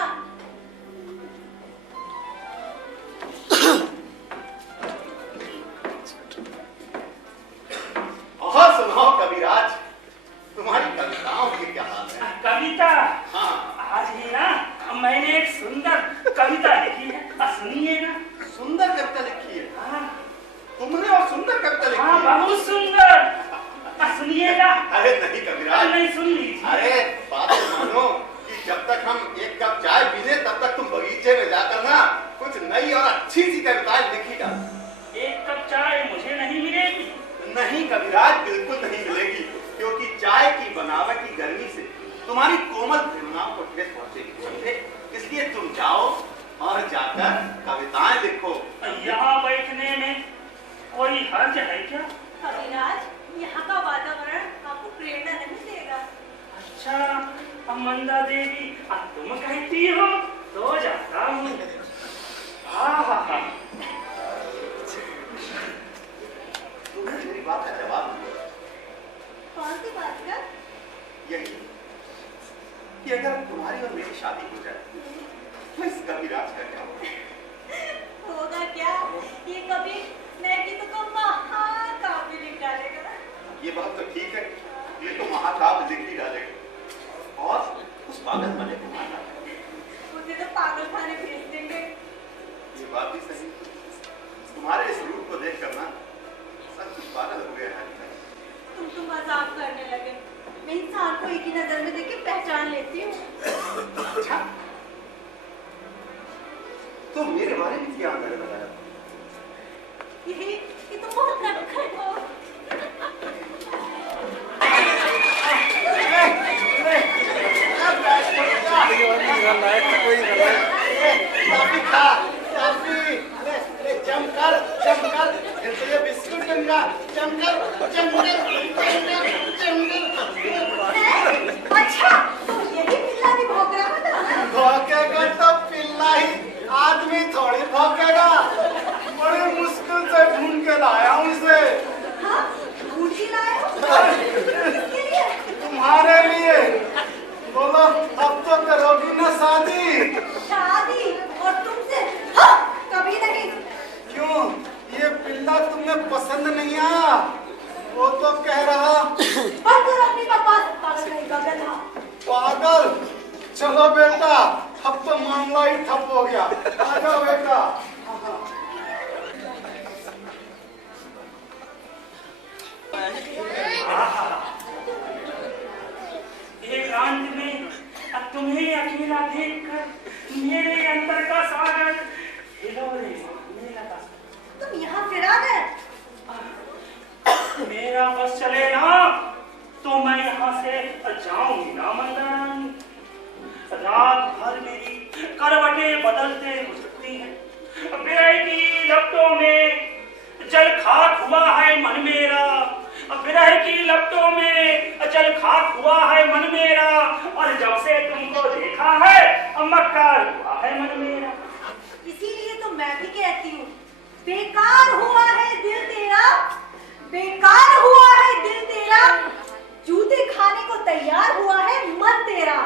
और सुनाओ कबीराज, तुम्हारी कविताओं के क्या हाल है? कविता? हाँ। आज ही ना मैंने एक सुंदर कविता लिखी है, सुनिए ना। सुंदर कविता लिखी है? हाँ, तुमने और सुंदर कविता लिखी हाँ है? बहुत सुंदर। सुनिएगा? अरे नहीं कबीराज, नहीं सुन लीजिए। अरे बात तो मानो कि जब तक हम एक कप चाय पीने तब तक तुम बगीचे में जाकर ना कुछ नई और अच्छी सी कविताएं लिखी डाल। एक कप चाय मुझे नहीं मिलेगी? नहीं कबीराज, बिल्कुल नहीं मिलेगी, क्योंकि चाय की बनावटी गर्मी से तुम्हारी कोमल भावनाओं को ठेस पहुंचेगी, समझे? इसलिए तुम जाओ और जाकर कविताएं लिखो। यहाँ बैठने में कोई हर्ज है क्या? कबीराज, यहाँ का वातावरण आपको प्रेरणा नहीं देगा। अच्छा मंदा देवी, अब तुम कहती हो तो जाता हूँ। तुम्हें मेरी बात का जवाब दिया। कौन सी बात का? यही कि अगर तुम्हारी और मेरी शादी हो जाए तो इस कबीराज का क्या होगा? होगा क्या? ये कभी मैं भी तो महाकाव्य लिख डालेगा ना। ये बात तो ठीक है, ये तो महाकाव्य लिख ही डालेगा, और उस पागल बने को मारना उसे तो पागल खाने भेज देंगे। ये बात भी सही। तुम्हारे इस रूप को देख कर ना सब कुछ पागल हो गया है। तुम तो मजाक करने लगे। पहचान लेती हूँ। अच्छा, तो मेरे बारे में क्या अंदाजा लगाया? ये तो बहुत नटखट हो। बिस्कुट जमकर अच्छा, तो यही पिल्ला भी भौंक रहा था। भौंकेगा तो पिल्ला ही, आदमी थोड़ी भौंकेगा। बड़ी मुश्किल से ढूंढ के लाया हूं उसे। हाँ, ढूंढ के लाए हो? किसके लिए? तुम्हारे लिए। बोलो, अब तो करोगी ना शादी? शादी? और तुमसे? हाँ, कभी नहीं। क्यों, ये पिल्ला तुम्हें पसंद नहीं आया? वो तो कह रहा बंद करो अपनी बकवास, पागल नहीं गधा। पागल। चलो बेटा, अब तो मामला ही ठप हो गया। आ जाओ बेटा। एकांत में अब तुम्हें अकेला देखकर मेरे अंदर का सागर हिलोरे मारने लगा। तुम यहाँ फिर आ गए? मेरा बस चले ना तो मैं यहाँ से जाऊंगी ना मंदारानी। रात भर मेरी करवटें बदलते गुजरती हैं। विरह की लपटों में जल खाक हुआ है मन मेरा। विरह की लपटों में जल खाक हुआ है मन मेरा। और जब से तुमको देखा है मक्कार हुआ है मन मेरा। इसीलिए तो मैं भी कहती हूँ, बेकार हुआ है दिल तेरा, बेकार हुआ है दिल तेरा, जूते खाने को तैयार हुआ है मन तेरा।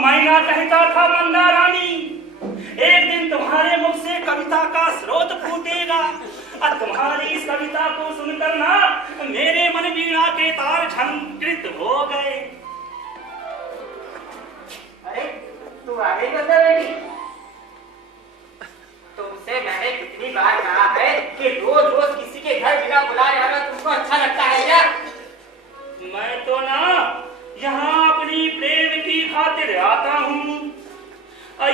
मैं ना कहता था मंदारानी, एक दिन तुम्हारे मुख से कविता का स्रोत फूटेगा। और तुम्हारी इस कविता को सुनकर ना मेरे मन वीणा के तार झंकृत हो गए। अरे तू आ गई बंदा बेटी। तुमसे मैंने कितनी बार कहा है कि रोज रोज किसी के घर बिना बुलाए आना तुमको अच्छा लगता है क्या? मैं तो ना यहाँ अपनी प्रेम की खातिर आता हूँ।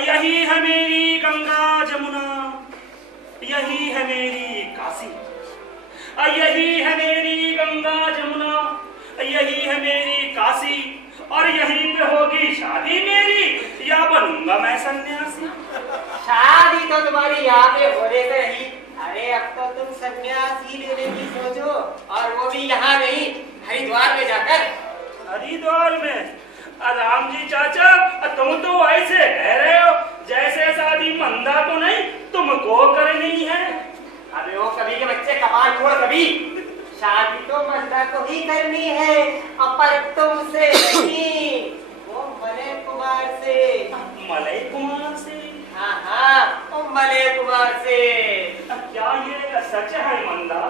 यही है मेरी गंगा जमुना, यही है मेरी काशी। यही है मेरी गंगा जमुना, यही है मेरी काशी। और यहीं पे होगी शादी मेरी, या बनूंगा मैं सन्यासी। शादी तो तुम्हारी यहाँ पे होने से रही। अरे अब तो तुम सन्यासी लेने की सोचो, और वो भी यहाँ नहीं, हरिद्वार में जाकर। हरिद्वार में? राम जी चाचा, तुम तो ऐसे कह रहे हो जैसे शादी मंदा तो नहीं तुमको करनी है। अबे वो कभी के बच्चे कमाल छोड़ कभी। शादी तो मंदा को ही करनी है, पर तुमसे नहीं, वो मलय कुमार से। मलय कुमार से? हाँ हाँ, वो मलय कुमार से। क्या ये सच है मंदा?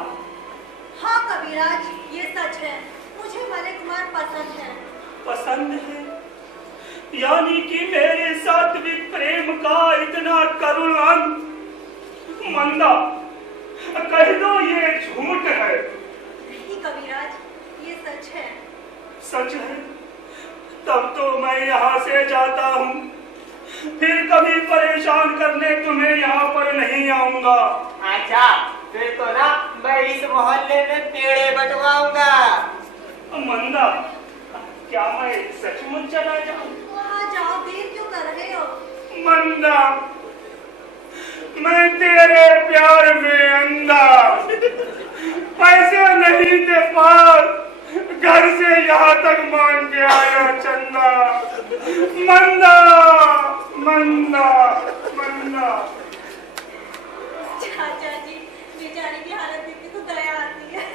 हाँ कविराज, ये सच है। मुझे मलय कुमार पसंद है। पसंद है? यानी कि मेरे सात्विक प्रेम का इतना करुण अंत। मंदा, कह दो ये झूठ है। नहीं कविराज, ये सच है। सच है? तब तो मैं यहाँ से जाता हूँ, फिर कभी परेशान करने तुम्हें यहाँ पर नहीं आऊंगा। अच्छा, फिर तो ना मैं इस मोहल्ले में पेड़े बंटवाऊंगा। मंदा, क्या मैं सचमुच चला जाऊं? वहाँ जाओ, देर क्यों कर रहे हो? मंदा, मैं तेरे प्यार में अंधा, पैसे नहीं थे पास, घर से यहाँ तक मांग के आया चंदा। मंदा मंदा मंदा। चाचा जी, बेचारे की हालत देख के तो दया आती है।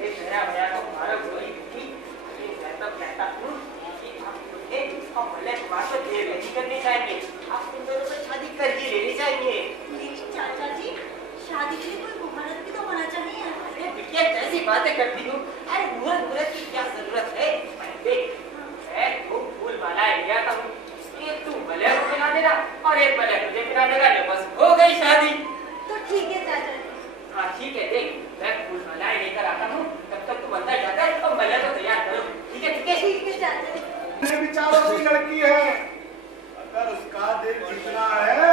मेरा भैया को मारो गोली थी। मैं तो कहता हूँ कि आप तुम्हें और मलय कुमार को देर नहीं करनी चाहिए। आप तुम दोनों को शादी कर ही लेनी चाहिए। लेकिन चाचा जी, शादी के लिए कोई मुहूर्त भी तो होना चाहिए। अरे बिटिया, कैसी बातें करती हूँ? अरे मुहूर्त की क्या जरूरत है? देख, मैं दो फूल मालाएं लिया था, एक तू मलय को पहना देना और एक मलय तुझे पहना देगा, बस हो गई शादी। तो ठीक है चाचा जी। हाँ ठीक है, देख मैं फूल मालाएं लेकर आता हूँ, तब तक तू अंदर जाकर और मलय को तैयार करो। लड़की है, अगर उसका दिल जीतना है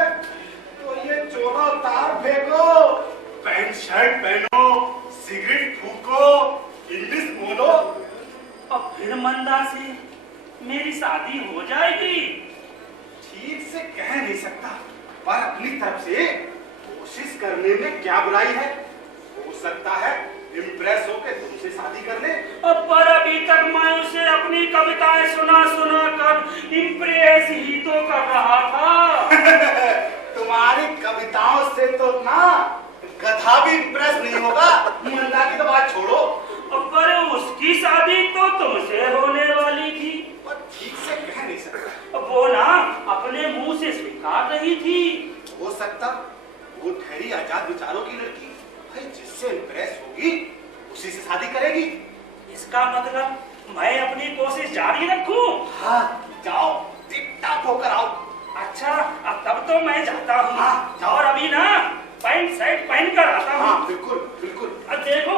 तो ये चोला उतार फेंको, पैंट शर्ट पहनो, सिगरेट फूको, इंग्लिश बोलो। अब फिर मंदा से मेरी शादी हो जाएगी। ठीक से कह नहीं सकता, पर अपनी तरफ से कोशिश करने में क्या बुराई है। हो सकता है इम्प्रेस होके तुमसे शादी कर ले। अब पर अभी तक मैं उसे अपनी कविताएं सुना सुना कर इम्प्रेस ही तो कर रहा था। तुम्हारी कविताओं से तो ना गधा भी इम्प्रेस नहीं होगा। मंदा की तो बात छोड़ो। अब पर उसकी शादी तो तुमसे होने वाली थी। पर ठीक से कह नहीं सकता। अब वो ना अपने मुंह से स्वीकार रही थी। हो सकता वो ठहरी आजाद विचारों की लड़की भाई, जिससे इम्प्रेस होगी उसी से शादी करेगी। इसका मतलब मैं अपनी कोशिश जारी रखूं? हाँ, जाओ टिप-टाप होकर आओ। अच्छा, अब तब तो मैं जाता हूँ। हाँ, जाओ। और अभी ना पैंट शर्ट पहन कर आता हूँ। हाँ, बिल्कुल बिल्कुल। अब देखो,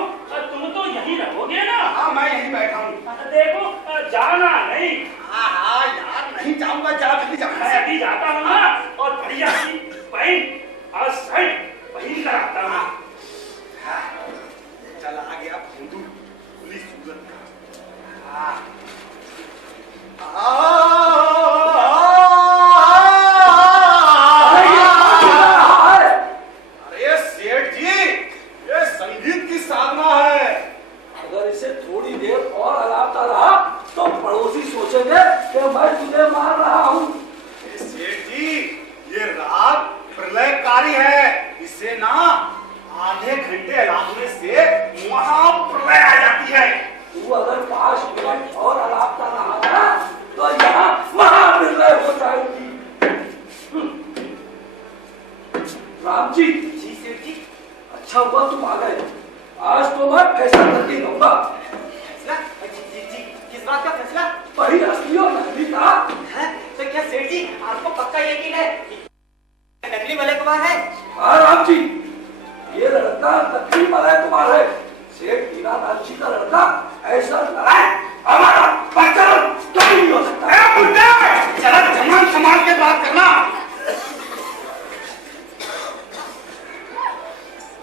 तुम तो यहीं रहोगे ना? हाँ, मैं यहीं बैठा हूँ। देखो, जाना नहीं। हाँ हाँ यार, नहीं जाऊंगा, जा नहीं जाऊंगा। मैं अभी जाता हूँ ना, और बढ़िया सी पैंट और शर्ट पहन कर आता हूँ। चल आ गया हिंदू खुली सूरत का। अरे सेठ जी, ये संगीत की साधना है। अगर इसे थोड़ी देर और अलापता रहा तो पड़ोसी सोचेंगे कि मैं तुझे मार रहा हूँ। सेठ जी, ये राग प्रलयकारी है। इसे ना आधे घंटे अलापने से महाप्रलय आ जाती है। तू अगर 5 मिनट और अलापता रहा ना तो यहाँ महाप्रलय हो जाएगी। राम जी। जी सेठ जी। अच्छा हुआ तुम आ गए। आज तो मैं फैसला करके रहूंगा। फैसला? जी, किस बात का फैसला? वही असली और नकली का। हैं? तो क्या सेठ जी आपको पक्का यकीन है कि नकली मलय कुमार है? हाँ राम जी, ये लड़का नकली मलय कुमार है। सेठ हीरालाल जी का लड़का ऐसा लड़ाई हमारा पहचान कभी नहीं हो सकता। चला जमान संभाल के बात करना।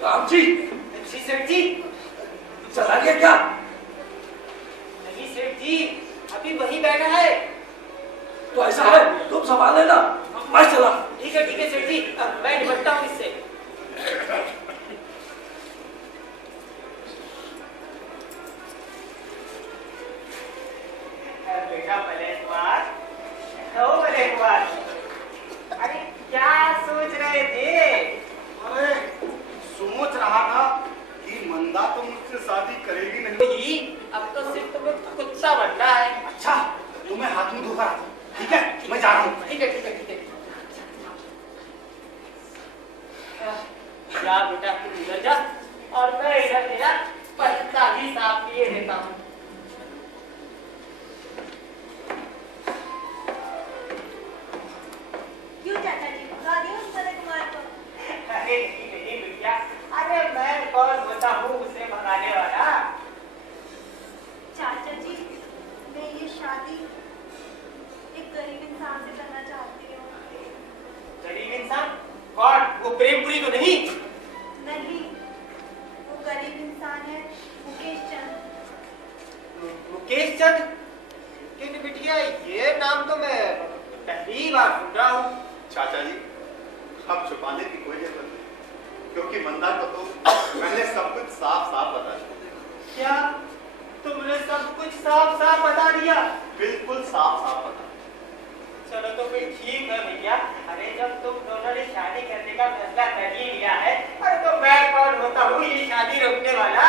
राम जी। जी सेठ जी। चला गया क्या? नहीं सेठ जी, अभी वही बैठा है। तो ऐसा है, तुम संभाल लेना, मैं चला। ठीक है सेठ जी, अब मैं निपटता हूँ इससे। बेटा मलय कुमार, ओ मलय कुमार, अरे क्या सोच रहे थे? अरे सोच रहा था कि मंदा तो मुझसे शादी करेगी नहीं। अब तो सिर्फ तुम्हें कुत्ता बनना है। अच्छा, तुम्हें हाथ में धोखा। ठीक है, मैं जा रहा हूँ। ठीक है। जा बेटा, तू इधर जा और मैं इधर तेरा पत्ता भी साफ किए देता हूँ। क्यों चाचा जी भगा दिया उस मलय कुमार को? अरे नहीं बिटिया, अरे मैं कौन होता हूँ उसे भगाने वाला? चाचा जी, मैं ये शादी एक गरीब इंसान से करना चाहती हूँ। गरीब इंसान? कौन? वो प्रेमपुरी तो नहीं? नहीं, वो गरीब इंसान है मुकेश चंद। मुकेश चंद? लेकिन बिटिया ये नाम तो मैं पहली बार सुन रहा हूँ। चाचा जी, अब छुपाने की कोई जरूरत नहीं, क्योंकि मंदा को तो मैंने सब कुछ साफ साफ बता दिया। क्या तुमने सब कुछ साफ साफ बता दिया? बिल्कुल साफ साफ बता। चलो तो फिर ठीक है भैया। अरे जब तुम दोनों ने शादी करने का फैसला कर ही लिया है, अरे तो मैं कौन होता हूँ ये शादी रोकने वाला?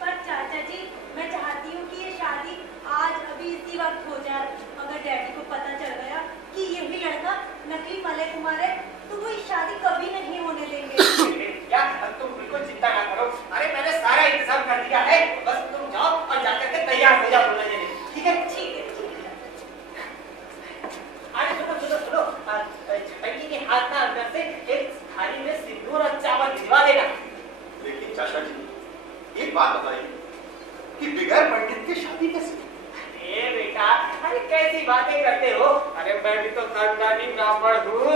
पर चाचा जी, मैं चाहती हूँ कि ये शादी आज अभी इसी वक्त हो जाए। अगर डैडी को पता चल गया कि यही लड़का नकली मलय कुमार है तो वो ये शादी कभी नहीं होने देंगे। क्या तुम बिल्कुल चिंता ना करो। अरे मैंने सारा इंतजाम कर दिया है, बस तुम जाओ और जाकर के तैयार हो जाओ बोलने के लिए। ठीक है? ठीक है। अरे सुनो, छटकी के हाथ ना अंदर से एक थाली में सिंदूर और चावल भिजवा देना। लेकिन चाचा जी, एक बात बताइए कि बिगैर पंडित की शादी कैसे? अरे बेटा, अरे कैसी बातें करते हो? अरे मैं भी तो खानदानी ब्राह्मण हूँ।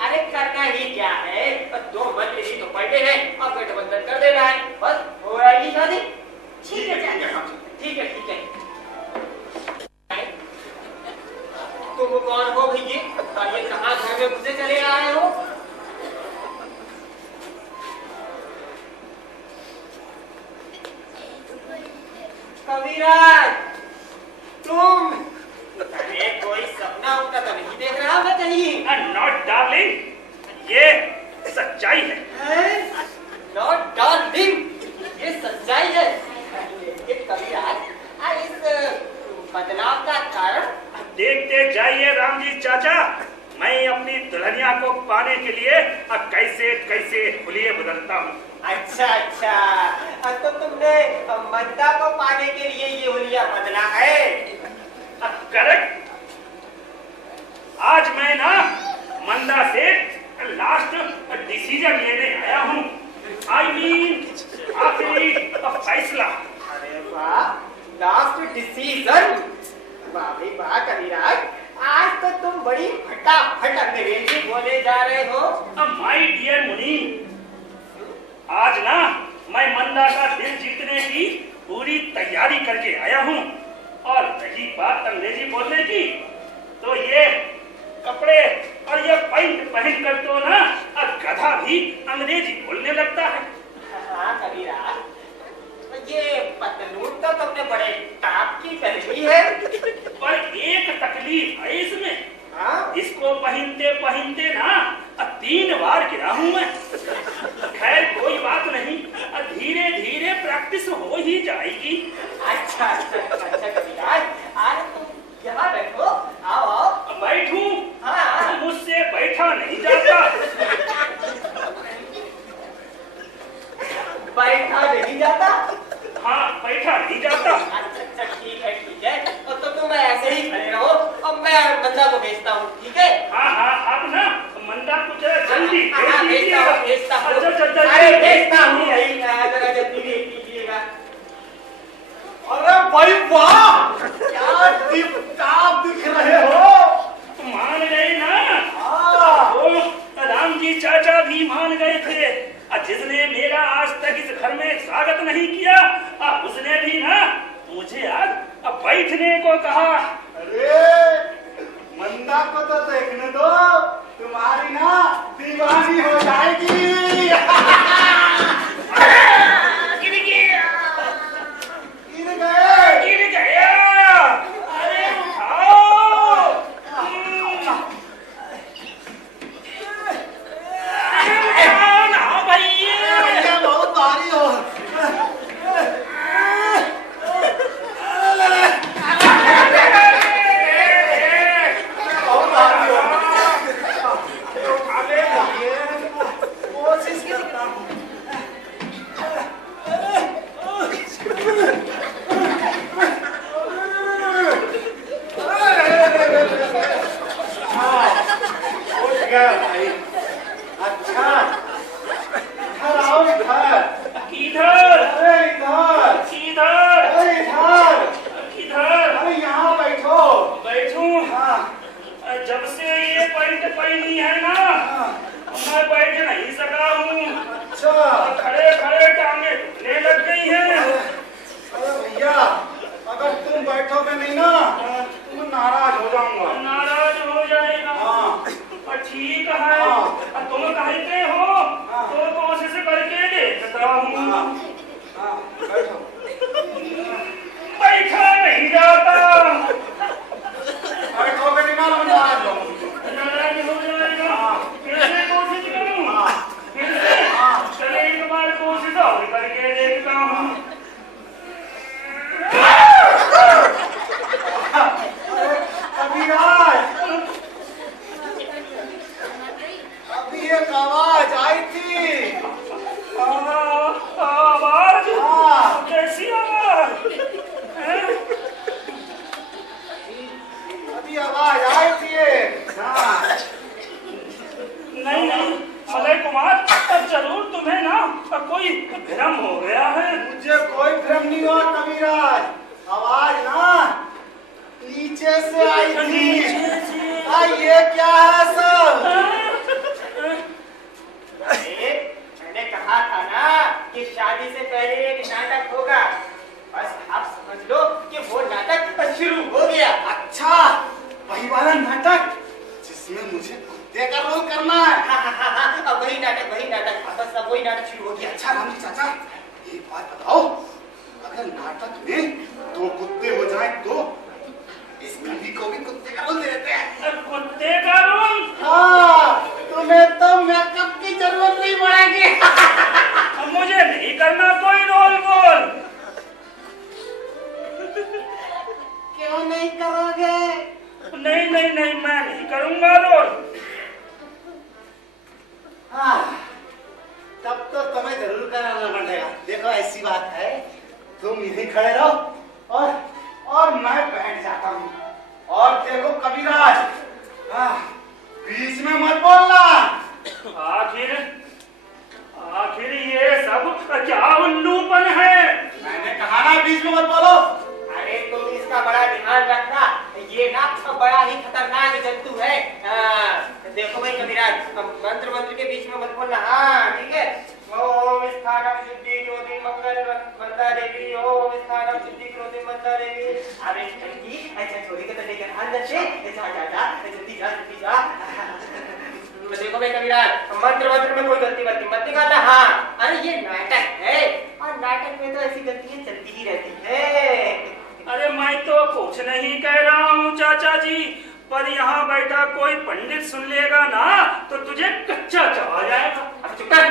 अरे करना ही क्या है, 2 मंदिर तो पढ़ने हैं और गठबंधन कर देना है, बस हो जाएगी शादी। ठीक है चाचा। ठीक है ठीक है। तुम कौन हो भैया? और ये कहाँ घर में घुसे चले आए हो? कविराज, तुम? अरे कोई सपना उपना तो नहीं देख रहा मैं कहीं? नॉट डार्लिंग, ये सच्चाई है। नॉट डार्लिंग, ये सच्चाई है। ये कविराज, इस बदलाव का कारण? देखते जाइए राम जी चाचा, मैं अपनी दुल्हनिया को पाने के लिए कैसे कैसे हुलिये बदलता हूँ। अच्छा अच्छा, तो तुमने मंदा को पाने के लिए ये हुलिया बदला है? करेक्ट। आज मैं ना मंदा से लास्ट डिसीजन लेने आया हूँ। आई मीन आखिरी फैसला। अरे वाह, लास्ट डिसीजन। वाह भाई वाह कविराज, आज तो तुम बड़ी फटाफट अंग्रेजी बोले जा रहे हो। माय डियर मुनि, आज ना मैं मंदा का दिल जीतने की पूरी तैयारी करके आया हूँ। और रही बात अंग्रेजी बोलने की, तो ये कपड़े और ये पैंट पहन कर तो ना गधा भी अंग्रेजी बोलने लगता है। हाँ कविराज, ये पतलून तो तुमने बड़े टाप की पहनी है। पर एक तकलीफ है इसमें। हाँ? इसको पहनते पहनते ना 3 बार गिरा हूँ मैं। खैर कोई बात नहीं, धीरे धीरे प्रैक्टिस हो ही जाएगी। अच्छा अच्छा कविराज, आज तुम यहाँ बैठो, आओ आओ। बैठूं? हाँ। मुझसे बैठा नहीं जाता। बैठा नहीं जाता? हाँ, बैठा नहीं जाता। अच्छा ठीक है, तो तुम ऐसे ही खड़े रहो और मैं मंदा को भेजता हूँ, ठीक है? हाँ हाँ, आप ना मंदा को जरा जल्दी भेजता हूँ। अरे भेजता हूँ, जरा जल्दी भेज दीजिएगा। अरे भाई वाह, क्या टिप-टाप दिख रहे हो। मान गए ना? वो राम जी चाचा भी मान गए थे। जिसने मेरा आज तक इस घर में स्वागत नहीं किया, उसने भी ना मुझे आज बैठने को कहा। अरे मंदा को तो देखने दो, तुम्हारी ना दीवानी हो जाएगी। गिर गया। अरे उठाओ। बहुत भारी हो। कोशिश करता हूँ। भाई अच्छा, इधर आओ, इधर। किधर? अरे इधर। किधर? अरे इधर। किधर? अरे यहाँ बैठो। बैठूं? हाँ। जब से ये पैंट पहनी है ना, मैं बैठ नहीं सका हूँ। अच्छा। खड़े खड़े टांगे दुखने लग गई हैं। अरे भैया, अगर तुम बैठोगे नहीं ना, तो मैं नाराज हो जाऊंगा। नाराज हो जाएगा। हाँ। ठीक है। हाँ। तुम कहते हो तो कोशिश करके देखता हूँ। हाँ, बैठो। बैठा नहीं जाता। बैठोगे नहीं ना, मैं नाराज हो जाऊंगा। नाराज हो जाएगा। फिर से कोशिश करूँ? हाँ। फिर से? चले एक बार कोशिश और करके देखता हूँ। कविराज, अभी एक आवाज आई थी। आवाज? हाँ। कैसी आवाज? नहीं करोगे? नहीं नहीं नहीं, मैं नहीं करूंगा रोल। हाँ, तब तो तुम्हें जरूर कराना पड़ेगा। देखो ऐसी बात है, तुम यहीं खड़े रहो और मैं बैठ जाता हूँ। और देखो कबीराज, हाँ, बीच में मत बोलना। आखिर ये सब क्या उल्लूपन है? मैंने कहा ना बीच में मत बोलो। अरे तुम इसका बड़ा ध्यान रखना, ये ना बड़ा ही खतरनाक जंतु है। देखो भाई कबीराज, मंत्र के बीच में मत बोलना। हाँ ठीक है। ओम स्थानम सिद्धि क्रोधि मंगल मंदा देवी, ओम स्थानम सिद्धि क्रोधि मंदा देवी। अरे ठंडी, अच्छा छोरी के तो लेकर अंदर से जा जा जा, जल्दी जा जल्दी जा। देखो भाई कबीराज, मंत्र में कोई गलती मत निकालना। हाँ, अरे ये नाटक है और नाटक में तो ऐसी गलतियां चलती ही रहती है। अरे मैं तो कुछ नहीं कह रहा हूँ चाचा जी, पर यहाँ बैठा कोई पंडित सुन लेगा ना तो तुझे कच्चा चबा जाएगा। अब चुप कर,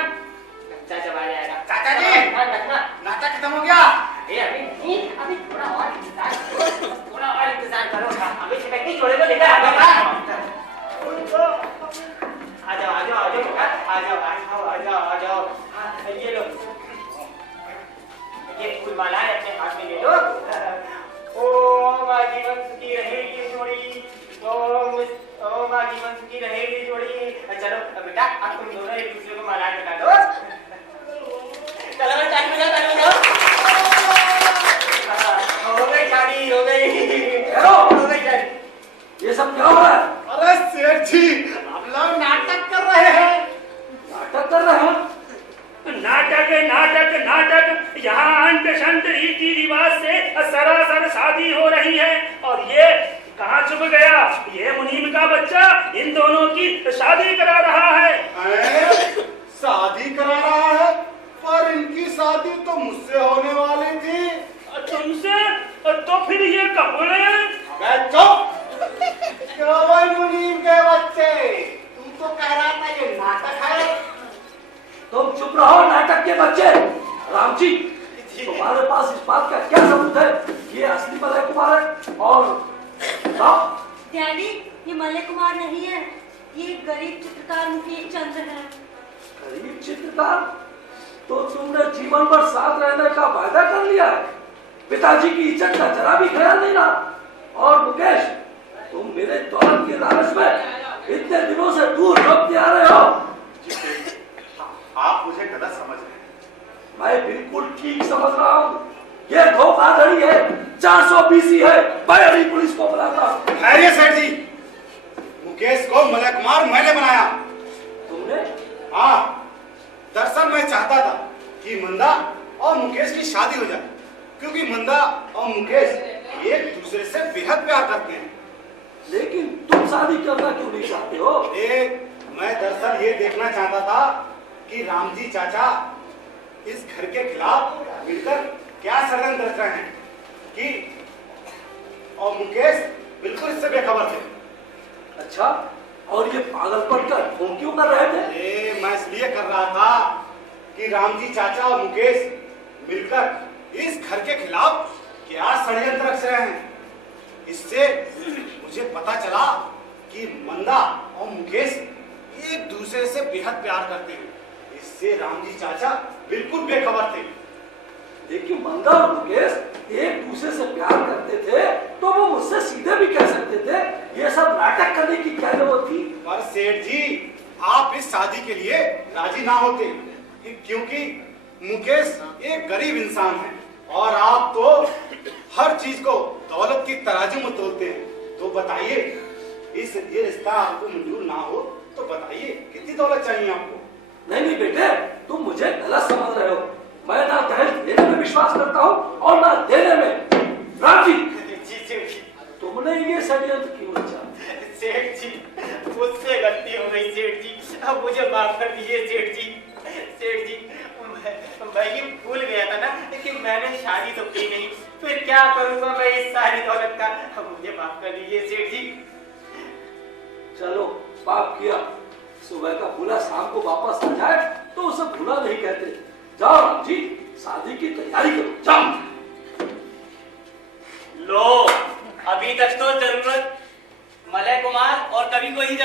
कच्चा चबा जाएगा। चाचा जी, ध्यान रखना। नाटक खत्म हो गया। अभी थोड़ा और इंतजार करो। अभी छिपकली जोड़े को लेकर आ जाओ बेटा, आ जाओ। हाँ, ये लो, ये फूल माला अपने हाथ में ले लो। ओम आजीवन सुखी रहे ये जोड़ी, ओम आजीवन सुखी रहे ये जोड़ी। चलो बेटा, अब तुम दोनों एक दूसरे को माला बना दो। चलो ताली बजाओ। हो गई शादी, हो गई शादी। ये सब क्या हो रहा है? अरे सेठ जी, आप लोग नाटक कर रहे हैं। नाटक कर रहे हैं? नाटक यहाँ अंत शंत रीति रिवाज से सरासर शादी हो रही है, और ये कहाँ छुप गया? ये मुनीम का बच्चा इन दोनों की शादी करा रहा है। शादी करा रहा है? पर इनकी शादी तो मुझसे होने वाली थी। तुमसे? तो फिर ये कपड़े? चुप! क्यों भाई मुनीम के बच्चे, तू तो कह रहा था ये नाटक है। तुम चुप रहो नाटक के बच्चे। राम जी, तुम्हारे पास इस बात का क्या सबूत है ये असली मलय कुमार है? और डैडी, ये मलय कुमार नहीं है, ये गरीब चित्रकार मुकेश चंद्र है। गरीब चित्रकार? तो तुमने जीवन भर साथ रहने का वायदा कर लिया है। पिताजी की इज्जत का जरा भी ख्याल नहीं रहा। और मुकेश, तुम मेरे दौलत के लालच में इतने दिनों से दूर भागते आ रहे हो। आप मुझे गलत समझ रहे हैं। मैं बिल्कुल ठीक समझ रहा हूँ। ये धोखाधड़ी है, 420 है। मैं अभी पुलिस को बुलाता हूँ। खैरियत सेठ जी, मुकेश को मलय कुमार मैंने बनाया। तुमने? हाँ, दरअसल मैं चाहता था कि मंदा और मुकेश की शादी हो जाए, क्योंकि मंदा और मुकेश एक दूसरे से बेहद प्यार करते हैं। लेकिन तुम शादी करना क्यों नहीं चाहते हो? मैं दरअसल ये देखना चाहता था कि रामजी चाचा इस घर के खिलाफ मिलकर क्या षड्यंत्र रच रहे हैं, कि और मुकेश बिल्कुल इससे बेखबर थे। अच्छा, और ये पागलपन का ढोंग क्यों कर रहे थे? मैं इसलिए कर रहा था कि रामजी चाचा और मुकेश मिलकर इस घर के खिलाफ क्या षड्यंत्र रच रहे हैं। इससे मुझे पता चला कि मंदा और मुकेश एक दूसरे से बेहद प्यार करते हैं। इससे रामजी चाचा बिल्कुल बेखबर थे। लेकिन मंदा और मुकेश एक दूसरे से प्यार करते थे तो वो मुझसे सीधे भी कह सकते थे। ये सब नाटक करने की क्या जरूरत थी? पर सेठ जी, आप इस शादी के लिए राजी ना होते, क्योंकि मुकेश एक गरीब इंसान है और आप तो हर चीज को दौलत की तराजू में तोलते हैं। तो बताइए, ये रिश्ता आपको मंजूर ना हो तो बताइए कितनी दौलत चाहिए आपको? नहीं बेटे, तुम मुझे गलत समझ रहे हो। मैं ना दहेज देने में विश्वास करता हूँ और ना देने में। राम जी, तुमने ये षड्यंत्र क्यों रचा? सेठ जी, मुझसे गलती हो गई सेठ जी, अब मुझे माफ कर दीजिए सेठ जी। सेठ जी, मैं ये भूल गया था ना कि मैंने शादी तो की नहीं, फिर क्या करूंगा मैं इस सारी दौलत का। अब मुझे माफ कर दीजिए सेठ जी। चलो, पाप किया। सुबह का भूला शाम को वापस आ जाए तो उसे भूला नहीं कहते। जाओ राम जी, शादी की तैयारी करो, जाओ। लो, अभी अभी तक तो जरूरत मलय कुमार और कवि को ही